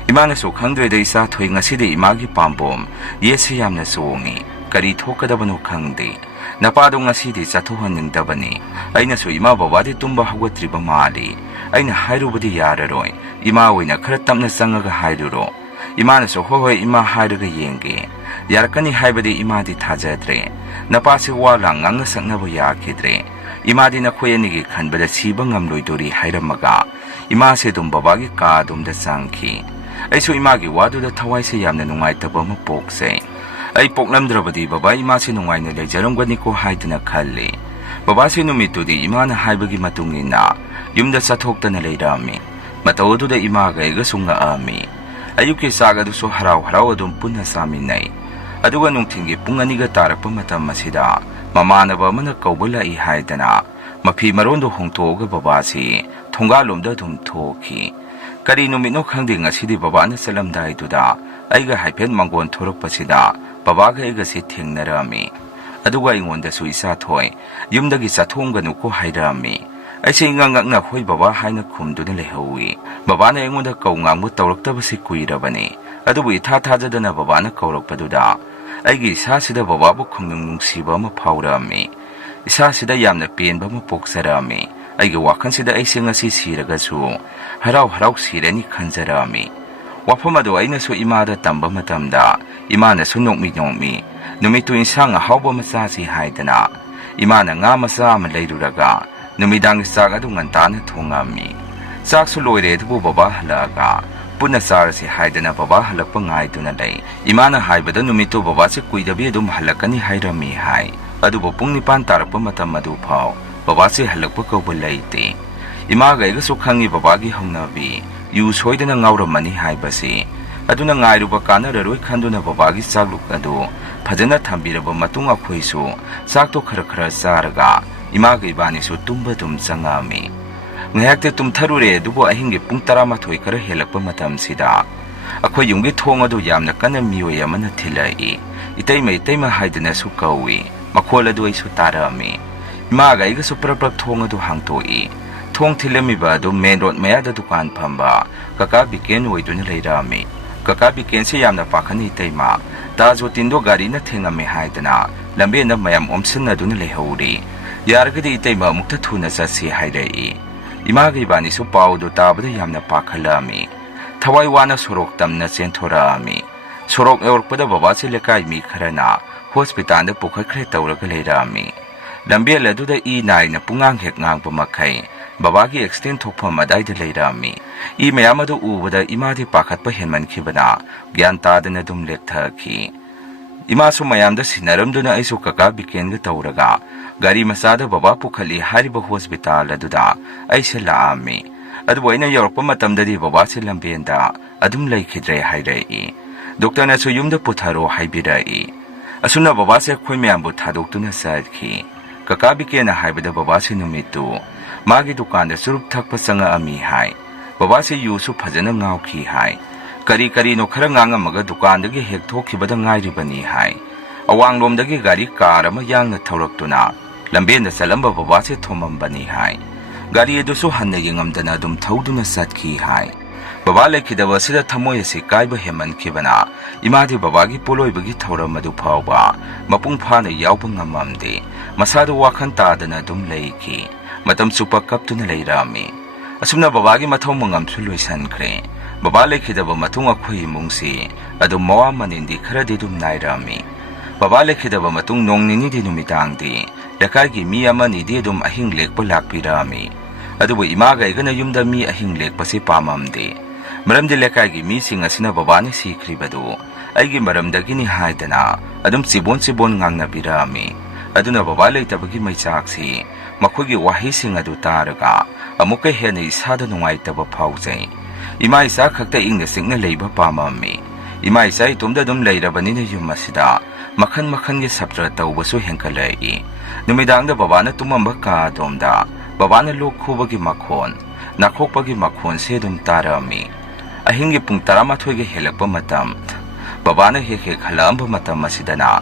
ꯏꯃꯥꯅꯁꯨ "ꯈꯪꯗ꯭ꯔꯦꯗ ꯏꯆꯥꯊꯣꯏ, ꯉꯁꯤꯗꯤ ꯏꯃꯥꯒꯤ ꯄꯥꯝꯕꯣꯝ ꯌꯦꯠꯁꯤ ꯌꯥꯝꯅ ꯆꯣꯡꯉꯤ꯫ ꯀꯔꯤ ꯊꯣꯛꯀꯗꯕꯅꯣ ꯈꯪꯗꯦ꯫ ꯅꯄꯥꯗꯣ ꯉꯁꯤꯗꯤ ꯆꯠꯊꯣꯛꯍꯟꯅꯤꯡꯗꯕꯅꯤ." ꯑꯩꯅꯁꯨ "ꯏꯃꯥ, ꯕꯕꯥꯗꯤ ꯇꯨꯝꯕ ꯍꯧꯒꯠꯇ꯭ꯔꯤꯕ ꯃꯥꯜꯂꯤ. ꯑꯩꯅ ꯍꯥꯏꯔꯨꯕꯗꯤ ꯌꯥꯔꯔꯣꯏ. ꯏꯃꯥ ꯑꯣꯏꯅ ꯈꯔ ꯇꯞꯅ ꯆꯪꯉꯒ ꯍꯥꯏꯔꯨꯔꯣ." ꯏꯃꯥꯅꯁꯨ "ꯍꯣꯏ ꯍꯣꯏ ꯏꯃꯥ, ꯍꯥꯏꯔꯒ ꯌꯦꯡꯒꯦ." ꯌꯥꯔꯛꯀꯅꯤ ꯍꯥꯏꯕꯗꯤ ꯏꯃꯥꯗꯤ ꯊꯥꯖꯗ꯭ꯔꯦ꯫ ꯅꯄꯥꯁꯤ ꯋꯥ ꯂꯥꯡ ꯉꯥꯡꯅ ꯁꯛꯅꯕ ꯌꯥꯈꯤꯗ꯭ꯔꯦ꯫ ꯏꯃꯥꯗꯤ "ꯅꯈꯣꯏ ꯑꯅꯤꯒꯤ ꯈꯟꯕꯗ ꯁꯤꯕ ꯉꯝꯂꯣꯏꯗꯣꯔꯤ" ꯍꯥꯏꯔꯝꯃꯒ ꯏꯃꯥꯁꯦ ꯑꯗꯨꯝ ꯕꯕꯥꯒꯤ ꯀꯥ ꯑꯗꯣꯝꯗ ꯆꯪꯈꯤ꯫ ꯑꯩꯁꯨ ꯏꯃꯥꯒꯤ ꯋꯥꯗꯨꯗ ꯊꯋꯥꯏꯁꯦ ꯌꯥꯝꯅ ꯅꯨꯡꯉꯥꯏꯇꯕ ꯑꯃ ꯄꯣꯛꯆꯩ꯫ ꯑꯩ ꯄꯣꯛꯂꯝꯗ꯭ꯔꯕꯗꯤ ꯕꯕꯥ ꯏꯃꯥꯁꯦ ꯅꯨꯡꯉꯥꯏꯅ ꯂꯩꯖꯔꯝꯒꯅꯤꯀꯣ ꯍꯥꯏꯗꯨꯅ ꯈꯜꯂꯤ꯫ ꯕꯕꯥꯁꯤ ꯅꯨꯃꯤꯠꯇꯨꯗꯤ ꯏꯃꯥꯅ ꯍꯥꯏꯕꯒꯤ ꯃꯇꯨꯡ ꯏꯟꯅ ꯌꯨꯝꯗ ꯆꯠꯊꯣꯛꯇꯅ ꯂꯩꯔꯝꯃꯤ꯫ ꯃꯇꯧ ꯑꯗꯨꯗ ꯏꯃꯥꯒ ꯑꯩꯒꯁꯨ ꯉꯛꯑꯝꯃꯤ꯫ ꯑꯌꯨꯛꯀꯤ ꯆꯥꯛ ꯑꯗꯨꯁꯨ ꯍꯔꯥꯎ ꯍꯔꯥꯎ ꯑꯗꯨꯝ ꯄꯨꯟꯅ ꯆꯥꯃꯤꯟꯅꯩ꯫ ꯑꯗꯨꯒ ꯅꯨꯡꯊꯤꯟꯒꯤ ꯄꯨꯡ 2ꯒ ꯇꯥꯔꯛꯄ ꯃꯇꯝ ꯑꯁꯤꯗ ꯃꯃꯥꯟꯅꯕ ꯑꯃꯅ ꯀꯧꯕ ꯂꯥꯛꯏ ꯍꯥꯏꯗꯅ ꯃꯐꯤ ꯃꯔꯣꯟꯗꯣ ꯍꯣꯡꯇꯣꯛꯑꯒ ꯕꯕꯥꯁꯤ ꯊꯣꯡꯒꯥꯜꯂꯣꯝꯗ ꯑꯗꯨꯝ ꯊꯣꯛꯈꯤ꯫ ꯀꯔꯤ ꯅꯨꯃꯤꯠꯅꯣ ꯈꯪꯗꯦ, ꯉꯁꯤꯗꯤ ꯕꯕꯥꯅ ꯆꯠꯂꯝꯗꯥꯏꯗꯨꯗ ꯑꯩꯒ ꯍꯥꯏꯐꯦꯠ ꯃꯥꯡꯒꯣꯟ ꯊꯣꯔꯛꯄꯁꯤꯗ ꯕꯕꯥꯒ ꯑꯩꯒꯁꯤ ꯊꯦꯡꯅꯔꯝꯃꯤ꯫ ꯑꯗꯨꯒ ꯑꯩꯉꯣꯟꯗꯁꯨ "ꯏꯆꯥꯊꯣꯏ, ꯌꯨꯝꯗꯒꯤ ꯆꯠꯊꯣꯛꯑꯝꯒꯅꯨꯀꯣ" ꯍꯥꯏꯔꯝꯃꯤ꯫ ꯑꯩꯁꯦ ꯏꯉꯛ ꯉꯛꯅ "ꯍꯣꯏ ꯕꯕꯥ" ꯍꯥꯏꯅ ꯈꯨꯝꯗꯨꯅ ꯂꯩꯍꯧꯏ꯫ ꯕꯕꯥꯅ ꯑꯩꯉꯣꯟꯗ ꯀꯧ ꯉꯥꯡꯕ ꯇꯧꯔꯛꯇꯕꯁꯤ ꯀꯨꯏꯔꯕꯅꯤ꯫ ꯑꯗꯨꯕꯨ ꯏꯊꯥ ꯊꯥꯖꯗꯅ ꯕꯕꯥꯅ ꯀꯧꯔꯛꯄꯗꯨꯗ ꯑꯩꯒꯤ ꯏꯁꯥꯁꯤꯗ ꯕꯕꯥꯕꯨ ꯈꯪꯅꯨꯡ ꯅꯨꯡꯁꯤꯕ ꯑꯃ ꯐꯥꯎꯔꯛꯑꯝꯃꯤ꯫ ꯏꯁꯥꯁꯤꯗ ꯌꯥꯝꯅ ꯄꯦꯟꯕ ꯑꯃ ꯄꯣꯛꯆꯔꯛꯑꯝꯃꯤ꯫ ꯑꯩꯒꯤ ꯋꯥꯈꯜꯁꯤꯗ ꯑꯩꯁꯦ ꯉꯁꯤ ꯁꯤꯔꯒꯁꯨ ꯍꯔꯥꯎ ꯍꯔꯥꯎ ꯁꯤꯔꯅꯤ ꯈꯟꯖꯔꯛꯑꯝꯃꯤ꯫ ꯋꯥꯐꯝ ꯑꯗꯨ ꯑꯩꯅꯁꯨ ꯏꯃꯥꯗ ꯇꯝꯕ ꯃꯇꯝꯗ ꯏꯃꯥꯅꯁꯨ ꯅꯣꯛꯃꯤ ꯅꯣꯛꯃꯤ꯫ ꯅꯨꯃꯤꯠꯇꯨ ꯏꯟꯁꯥꯡ ꯑꯍꯥꯎꯕ ꯑꯃ ꯆꯥꯁꯤ ꯍꯥꯏꯗꯅ ꯏꯃꯥꯅ ꯉꯥ ꯃꯆꯥ ꯑꯃ ꯂꯩꯔꯨꯔꯒ ꯅꯨꯃꯤꯗꯥꯡꯒꯤ ꯆꯥꯛ ꯑꯗꯨ ꯉꯟꯇꯥꯅ ꯊꯣꯡꯉꯝꯃꯤ꯫ ꯆꯥꯛꯁꯨ ꯂꯣꯏꯔꯦ, ꯑꯗꯨꯕꯨ ꯕꯕꯥ ꯍꯜꯂꯛꯑꯒ ꯄꯨꯟꯅ ꯆꯥꯔꯁꯤ ꯍꯥꯏꯗꯅ ꯕꯕꯥ ꯍꯜꯂꯛꯄ ꯉꯥꯏꯗꯨꯅ ꯂꯩ꯫ ꯏꯃꯥꯅ ꯍꯥꯏꯕꯗ ꯅꯨꯃꯤꯠꯇꯨ ꯕꯕꯥꯁꯤ ꯀꯨꯏꯗꯕꯤ ꯑꯗꯨꯝ ꯍꯜꯂꯛꯀꯅꯤ ꯍꯥꯏꯔꯝꯃꯤ ꯍꯥꯏ꯫ ꯑꯗꯨꯕꯨ ꯄꯨꯡ 9 ꯇꯥꯔꯛꯄ ꯃꯇꯝ ꯑꯗꯨ ꯐꯥꯎ ꯕꯕꯥꯁꯤ ꯍꯜꯂꯛꯄ ꯀꯧꯕ ꯂꯩꯇꯦ꯫ ꯏꯃꯥꯒ ꯑꯩꯒꯁꯨ ꯈꯪꯉꯤ ꯕꯕꯥꯒꯤ ꯍꯧꯅꯕꯤ ꯌꯨ ꯁꯣꯏꯗꯅ ꯉꯥꯎꯔꯝꯃꯅꯤ ꯍꯥꯏꯕꯁꯤ꯫ ꯑꯗꯨꯅ ꯉꯥꯏꯔꯨꯕ ꯀꯥꯟꯅꯔꯔꯣꯏ ꯈꯟꯗꯨꯅ ꯕꯕꯥꯒꯤ ꯆꯥꯛꯂꯨꯛ ꯑꯗꯨ ꯐꯖꯅ ꯊꯝꯕꯤꯔꯕ ꯃꯇꯨꯡ ꯑꯩꯈꯣꯏꯁꯨ ꯆꯥꯛꯇꯣ ꯈꯔ ꯈꯔ ꯆꯥꯔꯒ ꯏꯃꯥꯒ ꯏꯕꯥꯅꯤꯁꯨ ꯇꯨꯝꯕ ꯑꯗꯨꯝ ꯆꯪꯉꯛꯑꯝꯃꯤ꯫ ꯉꯥꯏꯍꯥꯛꯇꯤ ꯇꯨꯝꯊꯔꯨꯔꯦ, ꯑꯗꯨꯕꯨ ꯑꯍꯤꯡꯒꯤ ꯄꯨꯡ 12 ꯈꯔ ꯍꯦꯜꯂꯛꯄ ꯃꯇꯝꯁꯤꯗ ꯑꯩꯈꯣꯏ ꯌꯨꯝꯒꯤ ꯊꯣꯡ ꯑꯗꯨ ꯌꯥꯝꯅ ꯀꯟꯅ ꯃꯤꯑꯣꯏ ꯑꯃꯅ ꯊꯤꯜꯂꯛꯏ꯫ "ꯏꯇꯩꯃ, ꯏꯇꯩꯃ" ꯍꯥꯏꯗꯅꯁꯨ ꯀꯧꯏ꯫ ꯃꯈꯣꯜ ꯑꯗꯨ ꯑꯩꯁꯨ ꯇꯥꯔꯛꯑꯝꯃꯤ꯫ ꯏꯃꯥꯒ ꯑꯩꯒꯁꯨ ꯄ꯭ꯔꯞ ꯄ꯭ꯔꯞ ꯊꯣꯡ ꯑꯗꯨ ꯍꯥꯡꯇꯣꯛꯏ꯫ ꯊꯣꯡ ꯊꯤꯜꯂꯝꯃꯤꯕ ꯑꯗꯨ ꯃꯦꯟ ꯔꯣꯗ ꯃꯌꯥꯗ ꯗꯨꯀꯥꯟ ꯐꯝꯕ ꯀꯀꯥ ꯕꯤꯀꯦꯟ ꯑꯣꯏꯗꯨꯅ ꯂꯩꯔꯛꯑꯝꯃꯤ꯫ ꯀꯀꯥ ꯕꯤꯀꯦꯟꯁꯦ ꯌꯥꯝꯅ ꯄꯥꯈꯠꯅꯤ ꯏꯇꯩꯃ, ꯇꯥꯖꯣꯇꯤꯟꯗꯣ ꯒꯥꯔꯤꯅ ꯊꯦꯡꯉꯝꯃꯦ ꯍꯥꯏꯗꯅ ꯂꯝꯕꯦꯟꯗ ꯃꯌꯥꯝ ꯑꯣꯝꯁꯤꯟꯅꯗꯨꯅ ꯂꯩꯍꯧꯔꯤ꯫ ꯌꯥꯔꯒꯗꯤ ꯏꯇꯩꯃ ꯑꯃꯨꯛꯇ ꯊꯨꯅ ꯆꯠꯁꯤ ꯍꯥꯏꯔꯛꯏ꯫ ꯏꯃꯥꯒ ꯏꯕꯥꯅꯤꯁꯨ ꯄꯥꯎꯗꯨ ꯇꯥꯕꯗ ꯌꯥꯝꯅ ꯄꯥꯈꯠꯂꯛꯑꯝꯃꯤ꯫ ꯊꯋꯥꯏ ꯋꯥꯅ ꯁꯣꯔꯣꯛ ꯇꯝꯅ ꯆꯦꯟꯊꯣꯔꯛꯑꯝꯃꯤ꯫ ꯁꯣꯔꯣꯛ ꯌꯧꯔꯛꯄꯗ ꯕꯕꯥꯁꯤ ꯂꯩꯀꯥꯏ ꯃꯤ ꯈꯔꯅ ꯍꯣꯁꯄꯤꯇꯥꯜꯗ ꯄꯨꯈꯠꯈ꯭ꯔꯦ ꯇꯧꯔꯒ ꯂꯩꯔꯛꯑꯝꯃꯤ꯫ ꯂꯝꯕꯦꯜ ꯑꯗꯨꯗ ꯏ ꯅꯥꯏꯅ ꯄꯨꯡꯉꯥꯡ ꯍꯦꯛ ꯉꯥꯡꯕ ꯃꯈꯩ ꯕꯕꯥꯒꯤ ꯑꯦꯛꯁꯤꯗꯦꯟ ꯊꯣꯛꯐꯝ ꯑꯗꯥꯏꯗ ꯂꯩꯔꯛꯑꯝꯃꯤ꯫ ꯏ ꯃꯌꯥꯝ ꯑꯗꯨ ꯎꯕꯗ ꯏꯃꯥꯗꯤ ꯄꯥꯈꯠꯄ ꯍꯦꯟꯃꯟꯈꯤꯕꯅ ꯒ꯭ꯌꯥꯟ ꯇꯥꯗꯅ ꯑꯗꯨꯝ ꯂꯦꯛꯊꯈꯤ꯫ ꯏꯃꯥꯁꯨ ꯃꯌꯥꯝꯗ ꯁꯤꯟꯅꯔꯝꯗꯨꯅ ꯑꯩꯁꯨ ꯀꯀꯥ ꯕꯤꯀꯦꯟꯒ ꯇꯧꯔꯒ ꯒꯥꯔꯤ ꯃꯆꯥꯗ ꯕꯕꯥ ꯄꯨꯈꯠꯂꯤ ꯍꯥꯏꯔꯤꯕ ꯍꯣꯁꯄꯤꯇꯥꯜ ꯑꯗꯨꯗ ꯑꯩꯁꯦ ꯂꯥꯛꯑꯝꯃꯤ꯫ ꯑꯗꯨꯕꯨ ꯑꯩꯅ ꯌꯧꯔꯛꯄ ꯃꯇꯝꯗꯗꯤ ꯕꯕꯥꯁꯦ ꯂꯝꯕꯦꯟꯗ ꯑꯗꯨꯝ ꯂꯩꯈꯤꯗ꯭ꯔꯦ ꯍꯥꯏꯔꯛꯏ꯫ ꯗꯣꯛꯇꯔꯅꯁꯨ ꯌꯨꯝꯗ ꯄꯨꯊꯔꯣ ꯍꯥꯏꯕꯤꯔꯛꯏ꯫ ꯑꯁꯨꯝꯅ ꯕꯕꯥꯁꯦ ꯑꯩꯈꯣꯏ ꯃꯌꯥꯝꯕꯨ ꯊꯥꯗꯣꯛꯇꯨꯅ ꯆꯠꯈꯤ꯫ ꯀꯀꯥ ꯕꯤꯀꯦꯅ ꯍꯥꯏꯕꯗ ꯕꯕꯥꯁꯦ ꯅꯨꯃꯤꯠꯇꯨ ꯃꯥꯒꯤ ꯗꯨꯀꯥꯟꯗ ꯆꯨꯔꯨꯞ ꯊꯛꯄ ꯆꯪꯉꯛꯑꯝꯃꯤ ꯍꯥꯏ꯫ ꯕꯕꯥꯁꯦ ꯌꯨꯁꯨ ꯐꯖꯅ ꯉꯥꯎꯈꯤ ꯍꯥꯏ꯫ ꯀꯔꯤꯅꯣ ꯈꯔ ꯉꯥꯡꯉꯝꯃꯒ ꯗꯨꯀꯥꯟꯗꯒꯤ ꯍꯦꯛ ꯊꯣꯛꯈꯤꯕꯗ ꯉꯥꯏꯔꯤꯕꯅꯤ ꯍꯥꯏ꯫ ꯑꯋꯥꯡꯂꯣꯝꯗꯒꯤ ꯒꯥꯔꯤ ꯀꯥꯔ ꯑꯃ ꯌꯥꯡꯅ ꯊꯧꯔꯛꯇꯨꯅ ꯂꯝꯕꯦꯟꯗ ꯆꯠꯂꯝꯕ ꯕꯕꯥꯁꯦ ꯊꯣꯝꯃꯝꯕꯅꯤ ꯍꯥꯏ꯫ ꯒꯥꯔꯤ ꯑꯗꯨꯁꯨ ꯍꯟꯅ ꯌꯦꯡꯉꯝꯗꯅ ꯑꯗꯨꯝ ꯊꯧꯗꯨꯅ ꯆꯠꯈꯤ ꯍꯥꯏ꯫ ꯕꯕꯥ ꯂꯩꯈꯤꯗꯕ ꯑꯁꯤꯗ ꯊꯃꯣꯏ ꯑꯁꯤ ꯀꯥꯏꯕ ꯍꯦꯟꯃꯟꯈꯤꯕꯅ ꯏꯃꯥꯗꯤ ꯕꯕꯥꯒꯤ ꯄꯣꯠꯂꯣꯏꯕꯒꯤ ꯊꯧꯔꯝ ꯑꯗꯨ ꯐꯥꯎꯕ ꯃꯄꯨꯡ ꯐꯥꯅ ꯌꯥꯎꯕ ꯉꯝꯃꯝꯗꯦ꯫ ꯃꯁꯥꯗꯨ ꯋꯥꯈꯜ ꯇꯥꯗꯅ ꯑꯗꯨꯝ ꯂꯩꯈꯤ꯫ ꯃꯇꯝ ꯆꯨꯞꯄ ꯀꯞꯇꯨꯅ ꯂꯩꯔꯝꯃꯤ꯫ ꯑꯁꯨꯝꯅ ꯕꯕꯥꯒꯤ ꯃꯊꯧ ꯃꯉꯝꯁꯨ ꯂꯣꯏꯁꯤꯟꯈ꯭ꯔꯦ꯫ ꯕꯕꯥ ꯂꯩꯈꯤꯗꯕ ꯃꯇꯨꯡ ꯑꯩꯈꯣꯏ ꯏꯃꯨꯡꯁꯤ ꯑꯗꯨꯝ ꯃꯋꯥ ꯃꯅꯤꯟꯗꯤ ꯈꯔꯗꯤ ꯑꯗꯨꯝ ꯅꯥꯏꯔꯝꯃꯤ꯫ ꯕꯕꯥ ꯂꯩꯈꯤꯗꯕ ꯃꯇꯨꯡ ꯅꯣꯡ ꯅꯤꯅꯤꯗꯤ ꯅꯨꯃꯤꯗꯥꯡꯗꯤ ꯂꯩꯀꯥꯏꯒꯤ ꯃꯤ ꯑꯃꯅꯤꯗꯤ ꯑꯗꯨꯝ ꯑꯍꯤꯡ ꯂꯦꯛꯄ ꯂꯥꯛꯄꯤꯔꯝꯃꯤ꯫ ꯑꯗꯨꯕꯨ ꯏꯃꯥꯒ ꯑꯩꯒꯅ ꯌꯨꯝꯗ ꯃꯤ ꯑꯍꯤꯡ ꯂꯦꯛꯄꯁꯤ ꯄꯥꯝꯃꯝꯗꯦ꯫ ꯃꯔꯝꯗꯤ ꯂꯩꯀꯥꯏꯒꯤ ꯃꯤꯁꯤꯡ ꯑꯁꯤꯅ ꯕꯕꯥꯅ ꯁꯤꯈ꯭ꯔꯤꯕꯗꯨ ꯑꯩꯒꯤ ꯃꯔꯝꯗꯒꯤꯅꯤ ꯍꯥꯏꯗꯅ ꯑꯗꯨꯝ ꯆꯤꯕꯣꯟ ꯉꯥꯡꯅꯕꯤꯔꯝꯃꯤ꯫ ꯑꯗꯨꯅ ꯕꯕꯥ ꯂꯩꯇꯕꯒꯤ ꯃꯩꯆꯥꯛꯁꯤ ꯃꯈꯣꯏꯒꯤ ꯋꯥꯍꯩꯁꯤꯡ ꯑꯗꯨ ꯇꯥꯔꯒ ꯑꯃꯨꯛꯀ ꯍꯦꯟꯅ ꯏꯁꯥꯗ ꯅꯨꯡꯉꯥꯏꯇꯕ ꯐꯥꯎꯖꯩ꯫ ꯏꯃꯥ ꯏꯆꯥ ꯈꯛꯇ ꯏꯪꯅ ꯆꯤꯛꯅ ꯂꯩꯕ ꯄꯥꯝꯃꯝꯃꯤ꯫ ꯏꯃꯥ ꯏꯆꯥ ꯏꯇꯣꯝꯗ ꯑꯗꯨꯝ ꯂꯩꯔꯕꯅꯤꯅ ꯌꯨꯝ ꯑꯁꯤꯗ ꯃꯈꯟ ꯃꯈꯟꯒꯤ ꯁꯞꯇ꯭ꯔ ꯇꯧꯕꯁꯨ ꯍꯦꯟꯒꯠꯂꯛꯏ꯫ ꯅꯨꯃꯤꯗꯥꯡꯗ ꯕꯕꯥꯅ ꯇꯨꯝꯃꯝꯕ ꯀꯥ ꯑꯗꯣꯝꯗ ꯕꯕꯥꯅ ꯂꯣꯛ ꯈꯨꯕꯒꯤ ꯃꯈꯣꯟ, ꯅꯥꯈꯣꯛꯄꯒꯤ ꯃꯈꯣꯟꯁꯦ ꯑꯗꯨꯝ ꯇꯥꯔꯝꯃꯤ꯫ ꯑꯍꯤꯡꯒꯤ ꯄꯨꯡ 12ꯒ ꯍꯦꯜꯂꯛꯄ ꯃꯇꯝ, ꯕꯕꯥꯅ ꯍꯦꯛ ꯍꯜꯂꯛꯑꯝꯕ ꯃꯇꯝ ꯑꯁꯤꯗꯅ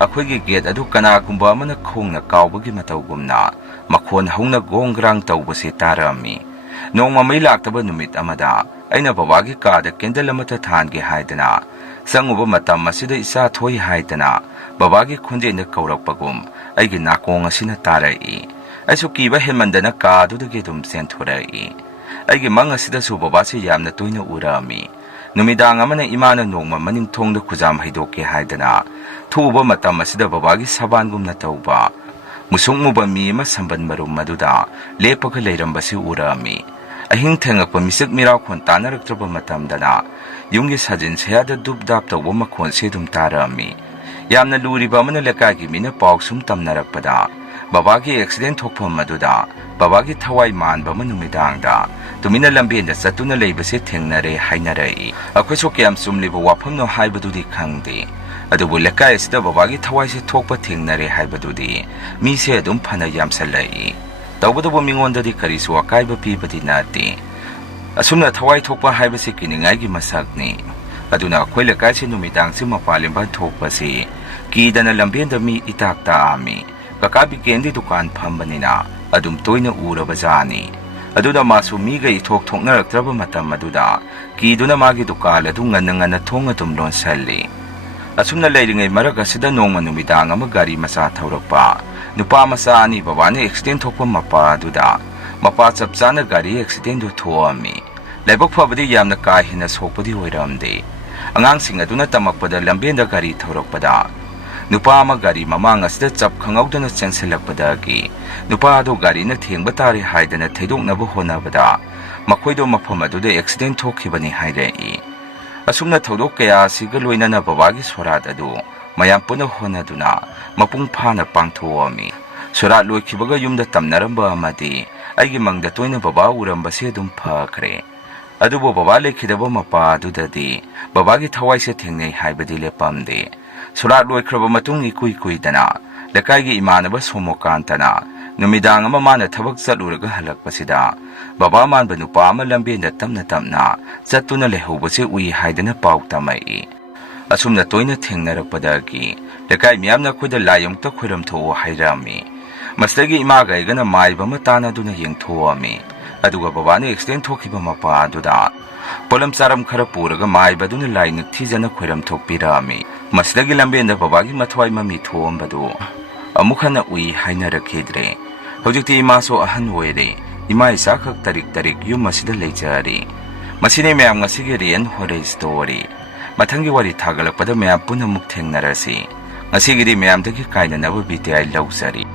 ꯑꯩꯈꯣꯏꯒꯤ ꯒꯦꯠ ꯑꯗꯨ ꯀꯅꯥꯒꯨꯝꯕ ꯑꯃꯅ ꯈꯣꯡꯅ ꯀꯥꯎꯕꯒꯤ ꯃꯇꯧꯒꯨꯝꯅ ꯃꯈꯣꯟ ꯍꯧꯅ ꯒꯣꯡ-ꯒ꯭ꯔꯥꯡ ꯇꯧꯕꯁꯤ ꯇꯥꯔꯝꯃꯤ꯫ ꯅꯣꯡꯃ ꯃꯩ ꯂꯥꯛꯇꯕ ꯅꯨꯃꯤꯠ ꯑꯃꯗ ꯑꯩꯅ ꯕꯕꯥꯒꯤ ꯀꯥꯗ ꯀꯦꯟꯗꯜ ꯑꯃꯠꯇ ꯊꯥꯟꯒꯦ ꯍꯥꯏꯗꯅ ꯆꯪꯉꯨꯕ ꯃꯇꯝ ꯑꯁꯤꯗ ꯏꯆꯥ ꯊꯣꯏ ꯍꯥꯏꯗꯅ ꯕꯕꯥꯒꯤ ꯈꯣꯟꯖꯦꯜꯅ ꯀꯧꯔꯛꯄꯒꯨꯝ ꯑꯩꯒꯤ ꯅꯥꯀꯣꯡ ꯑꯁꯤꯅ ꯇꯥꯔꯛꯏ꯫ ꯑꯩꯁꯨ ꯀꯤꯕ ꯍꯦꯟꯃꯟꯗꯅ ꯀꯥꯗꯨꯗꯒꯤ ꯑꯗꯨꯝ ꯆꯦꯟꯊꯣꯔꯛꯏ꯫ ꯑꯩꯒꯤ ꯃꯪ ꯑꯁꯤꯗꯁꯨ ꯕꯕꯥꯁꯤ ꯌꯥꯝꯅ ꯇꯣꯏꯅ ꯎꯔꯝꯃꯤ꯫ ꯅꯨꯃꯤꯗꯥꯡ ꯑꯃꯅ ꯏꯃꯥꯅ ꯅꯣꯡꯃ ꯃꯅꯤꯡꯊꯣꯡꯗ ꯈꯨꯖꯥꯝ ꯍꯩꯗꯣꯛꯀꯦ ꯍꯥꯏꯗꯅ ꯊꯣꯛꯎꯕ ꯃꯇꯝ ꯑꯁꯤꯗ ꯕꯕꯥꯒꯤ ꯁꯕꯥꯟꯒꯨꯝꯅ ꯇꯧꯕ ꯃꯨꯁꯨꯛ ꯃꯨꯕ ꯃꯤ ꯑꯃ ꯁꯝꯕꯟ ꯃꯔꯨꯝ ꯑꯗꯨꯗ ꯂꯦꯞꯄꯒ ꯂꯩꯔꯝꯕꯁꯤ ꯎꯔꯝꯃꯤ꯫ ꯑꯍꯤꯡ ꯊꯦꯡꯉꯛꯄ ꯃꯤꯆꯤꯛ ꯃꯤꯔꯥꯎꯈꯣꯟ ꯇꯥꯅꯔꯛꯇ꯭ꯔꯕ ꯃꯇꯝꯗꯅ ꯌꯨꯝꯒꯤ ꯁꯥꯖꯤꯟ ꯁꯌꯥꯗ ꯗꯨꯞ ꯗꯥꯞ ꯇꯧꯕ ꯃꯈꯣꯟꯁꯤ ꯑꯗꯨꯝ ꯇꯥꯔꯝꯃꯤ꯫ ꯌꯥꯝꯅ ꯂꯨꯔꯤꯕ ꯑꯃꯅ ꯂꯩꯀꯥꯏꯒꯤ ꯃꯤꯅ ꯄꯥꯎ ꯁꯨꯝ ꯇꯝꯅꯔꯛꯄꯗ ꯕꯕꯥꯒꯤ ꯑꯦꯛꯁꯤꯗꯦꯟ ꯊꯣꯛꯐꯝ ꯑꯗꯨꯗ ꯕꯕꯥꯒꯤ ꯊꯋꯥꯏ ꯃꯥꯟꯕ ꯑꯃ ꯅꯨꯃꯤꯗꯥꯡꯗ ꯇꯨꯃꯤꯟꯅ ꯂꯝꯕꯦꯟꯗ ꯆꯠꯇꯨꯅ ꯂꯩꯕꯁꯤ ꯊꯦꯡꯅꯔꯦ ꯍꯥꯏꯅꯔꯛꯏ꯫ ꯑꯩꯈꯣꯏꯁꯨ ꯀꯌꯥꯝ ꯆꯨꯝꯂꯤꯕ ꯋꯥꯐꯝꯅꯣ ꯍꯥꯏꯕꯗꯨꯗꯤ ꯈꯪꯗꯦ꯫ ꯑꯗꯨꯕꯨ ꯂꯩꯀꯥꯏ ꯑꯁꯤꯗ ꯕꯕꯥꯒꯤ ꯊꯋꯥꯏꯁꯦ ꯊꯣꯛꯄ ꯊꯦꯡꯅꯔꯦ ꯍꯥꯏꯕꯗꯨꯗꯤ ꯃꯤꯁꯦ ꯑꯗꯨꯝ ꯐꯅ ꯌꯥꯝꯁꯜꯂꯛꯏ꯫ ꯇꯧꯕꯇꯕꯨ ꯃꯤꯉꯣꯟꯗꯗꯤ ꯀꯔꯤꯁꯨ ꯑꯀꯥꯏꯕ ꯄꯤꯕꯗꯤ ꯅꯠꯇꯦ꯫ ꯑꯁꯨꯝꯅ ꯊꯋꯥꯏ ꯊꯣꯛꯄ ꯍꯥꯏꯕꯁꯤ ꯀꯤꯅꯤꯡꯉꯥꯏꯒꯤ ꯃꯁꯛꯅꯤ꯫ ꯑꯗꯨꯅ ꯑꯩꯈꯣꯏ ꯂꯩꯀꯥꯏꯁꯤ ꯅꯨꯃꯤꯗꯥꯡꯁꯤ ꯃꯄꯥꯟꯂꯦꯝꯕ ꯊꯣꯛꯄꯁꯤ ꯀꯤꯗꯅ ꯂꯝꯕꯦꯟꯗ ꯃꯤ ꯏꯇꯥꯛ ꯇꯥꯛꯑꯝꯃꯤ꯫ ꯀꯀꯥ ꯕꯤꯀꯦꯟꯗꯤ ꯗꯨꯀꯥꯟ ꯐꯝꯕꯅꯤꯅ ꯑꯗꯨꯝ ꯇꯣꯏꯅ ꯎꯔꯕꯖꯥꯠꯅꯤ꯫ ꯑꯗꯨꯅ ꯃꯥꯁꯨ ꯃꯤꯒ ꯏꯊꯣꯛ ꯊꯣꯛꯅꯔꯛꯇ꯭ꯔꯕ ꯃꯇꯝ ꯑꯗꯨꯗ ꯀꯤꯗꯨꯅ ꯃꯥꯒꯤ ꯗꯨꯀꯥꯟ ꯑꯗꯨ ꯉꯟꯅ ꯊꯣꯡ ꯑꯗꯨꯝ ꯂꯣꯟꯁꯜꯂꯤ꯫ ꯑꯁꯨꯝꯅ ꯂꯩꯔꯤꯉꯩ ꯃꯔꯛ ꯑꯁꯤꯗ ꯅꯣꯡꯃ ꯅꯨꯃꯤꯗꯥꯡ ꯑꯃ ꯒꯥꯔꯤ ꯃꯆꯥ ꯊꯧꯔꯛꯄ ꯅꯨꯄꯥ ꯃꯆꯥ ꯑꯅꯤ ꯕꯕꯥꯅ ꯑꯦꯛꯁꯤꯗꯦꯟ ꯊꯣꯛꯄ ꯃꯄꯥ ꯑꯗꯨꯗ ꯃꯄꯥ ꯆꯞ ꯆꯥꯅ ꯒꯥꯔꯤ ꯑꯦꯛꯁꯤꯗꯦꯟꯗꯨ ꯊꯣꯛꯑꯝꯃꯤ꯫ ꯂꯥꯏꯕꯛ ꯐꯕꯗꯤ ꯌꯥꯝꯅ ꯀꯥ ꯍꯦꯟꯅ ꯁꯣꯛꯄꯗꯤ ꯑꯣꯏꯔꯝꯗꯦ꯫ ꯑꯉꯥꯡꯁꯤꯡ ꯑꯗꯨꯅ ꯇꯝꯃꯛꯄꯗ ꯂꯝꯕꯦꯟꯗ ꯒꯥꯔꯤ ꯊꯧꯔꯛꯄꯗ ꯅꯨꯄꯥ ꯑꯃ ꯒꯥꯔꯤ ꯃꯃꯥꯡ ꯑꯁꯤꯗ ꯆꯞ ꯈꯪꯍꯧꯗꯅ ꯆꯦꯟꯁꯤꯜꯂꯛꯄꯗꯒꯤ ꯅꯨꯄꯥ ꯑꯗꯨ ꯒꯥꯔꯤꯅ ꯊꯦꯡꯕ ꯇꯥꯔꯦ ꯍꯥꯏꯗꯅ ꯊꯩꯗꯣꯛꯅꯕ ꯍꯣꯠꯅꯕꯗ ꯃꯈꯣꯏꯗꯣ ꯃꯐꯝ ꯑꯗꯨꯗ ꯑꯦꯛꯁꯤꯗꯦꯟ ꯊꯣꯛꯈꯤꯕꯅꯤ ꯍꯥꯏꯔꯛꯏ꯫ ꯑꯁꯨꯝꯅ ꯊꯧꯗꯣꯛ ꯀꯌꯥ ꯑꯁꯤꯒ ꯂꯣꯏꯅꯅ ꯕꯕꯥꯒꯤ ꯁꯣꯔꯥꯠ ꯑꯗꯨ ꯃꯌꯥꯝ ꯄꯨꯟꯅ ꯍꯣꯠꯅꯗꯨꯅ ꯃꯄꯨꯡ ꯐꯥꯅ ꯄꯥꯡꯊꯣꯛꯑꯝꯃꯤ꯫ ꯁꯣꯔꯥꯠ ꯂꯣꯏꯈꯤꯕꯒ ꯌꯨꯝꯗ ꯇꯝꯅꯔꯝꯕ ꯑꯃꯗꯤ ꯑꯩꯒꯤ ꯃꯪꯗ ꯇꯣꯏꯅ ꯕꯕꯥ ꯎꯔꯝꯕꯁꯤ ꯑꯗꯨꯝ ꯐꯈ꯭ꯔꯦ꯫ ꯑꯗꯨꯕꯨ ꯕꯕꯥ ꯂꯩꯈꯤꯗꯕ ꯃꯄꯥ ꯑꯗꯨꯗꯗꯤ ꯕꯕꯥꯒꯤ ꯊꯋꯥꯏꯁꯦ ꯊꯦꯡꯅꯩ ꯍꯥꯏꯕꯗꯤ ꯂꯦꯞꯄꯝꯗꯦ꯫ ꯁꯣꯔꯥꯠ ꯂꯣꯏꯈ꯭ꯔꯕ ꯃꯇꯨꯡ ꯏꯀꯨꯏ ꯀꯨꯏꯗꯅ ꯂꯩꯀꯥꯏꯒꯤ ꯏꯃꯥꯟꯅꯕ ꯁꯣꯃꯣꯀꯥꯟꯇꯅ ꯅꯨꯃꯤꯗꯥꯡ ꯑꯃ ꯃꯥꯅ ꯊꯕꯛ ꯆꯠꯂꯨꯔꯒ ꯍꯜꯂꯛꯄꯁꯤꯗ ꯕꯕꯥ ꯃꯥꯟꯕ ꯅꯨꯄꯥ ꯑꯃ ꯂꯝꯕꯦꯟꯗ ꯇꯞꯅ ꯇꯞꯅ ꯆꯠꯇꯨꯅ ꯂꯩꯍꯧꯕꯁꯤ ꯎꯏ ꯍꯥꯏꯗꯅ ꯄꯥꯎ ꯇꯝꯃꯛꯏ꯫ ꯑꯁꯨꯝꯅ ꯇꯣꯏꯅ ꯊꯦꯡꯅꯔꯛꯄꯗꯒꯤ ꯂꯩꯀꯥꯏ ꯃꯤꯌꯥꯝꯅ ꯑꯩꯈꯣꯏꯗ ꯂꯥꯏ ꯑꯃꯨꯛꯇ ꯈꯣꯏꯔꯝꯊꯣꯛꯑꯣ ꯍꯥꯏꯔꯝꯃꯤ꯫ ꯃꯁꯤꯗꯒꯤ ꯏꯃꯥꯒ ꯑꯩꯒꯅ ꯃꯥꯏꯕ ꯑꯃ ꯇꯥꯟꯅꯗꯨꯅ ꯌꯦꯡꯊꯣꯛꯑꯝꯃꯤ꯫ ꯑꯗꯨꯒ ꯕꯕꯥꯅ ꯑꯦꯛꯁꯤꯗꯦꯟ ꯊꯣꯛꯈꯤꯕ ꯃꯄꯥ ꯑꯗꯨꯗ ꯄꯣꯠꯂꯝ ꯆꯥꯔꯝ ꯈꯔ ꯄꯨꯔꯒ ꯃꯥꯏꯕꯗꯨꯅ ꯂꯥꯏ ꯅꯤꯡꯊꯤꯖꯅ ꯈꯣꯏꯔꯝꯊꯣꯛꯄꯤꯔꯛꯑꯝꯃꯤ꯫ ꯃꯁꯤꯗꯒꯤ ꯂꯝꯕꯦꯟꯗ ꯕꯕꯥꯒꯤ ꯃꯊ꯭ꯋꯥꯏ ꯃꯃꯤ ꯊꯣꯛꯑꯝꯕꯗꯨ ꯑꯃꯨꯛ ꯍꯟꯅ ꯎꯏ ꯍꯥꯏꯅꯔꯛꯈꯤꯗ꯭ꯔꯦ꯫ ꯍꯧꯖꯤꯛꯇꯤ ꯏꯃꯥꯁꯨ ꯑꯍꯟ ꯑꯣꯏꯔꯦ꯫ ꯏꯃꯥ ꯏꯆꯥꯈꯛ ꯇꯔꯤꯛ ꯌꯨꯝ ꯑꯁꯤꯗ ꯂꯩꯖꯔꯤ꯫ ꯃꯁꯤꯅꯤ ꯃꯌꯥꯝ ꯉꯁꯤꯒꯤ ꯔꯤꯑꯦꯟ ꯍꯣꯔꯔ ꯁ꯭ꯇꯣꯔꯤ꯫ ꯃꯊꯪꯒꯤ ꯋꯥꯔꯤ ꯊꯥꯒꯠꯂꯛꯄꯗ ꯃꯌꯥꯝ ꯄꯨꯟꯅ ꯑꯃꯨꯛ ꯊꯦꯡꯅꯔꯁꯤ꯫ ꯉꯁꯤꯒꯤꯗꯤ ꯃꯌꯥꯝꯗꯒꯤ ꯀꯥꯏꯅꯅꯕ ꯕꯤꯗꯥꯏ ꯂꯧꯖꯔꯤ꯫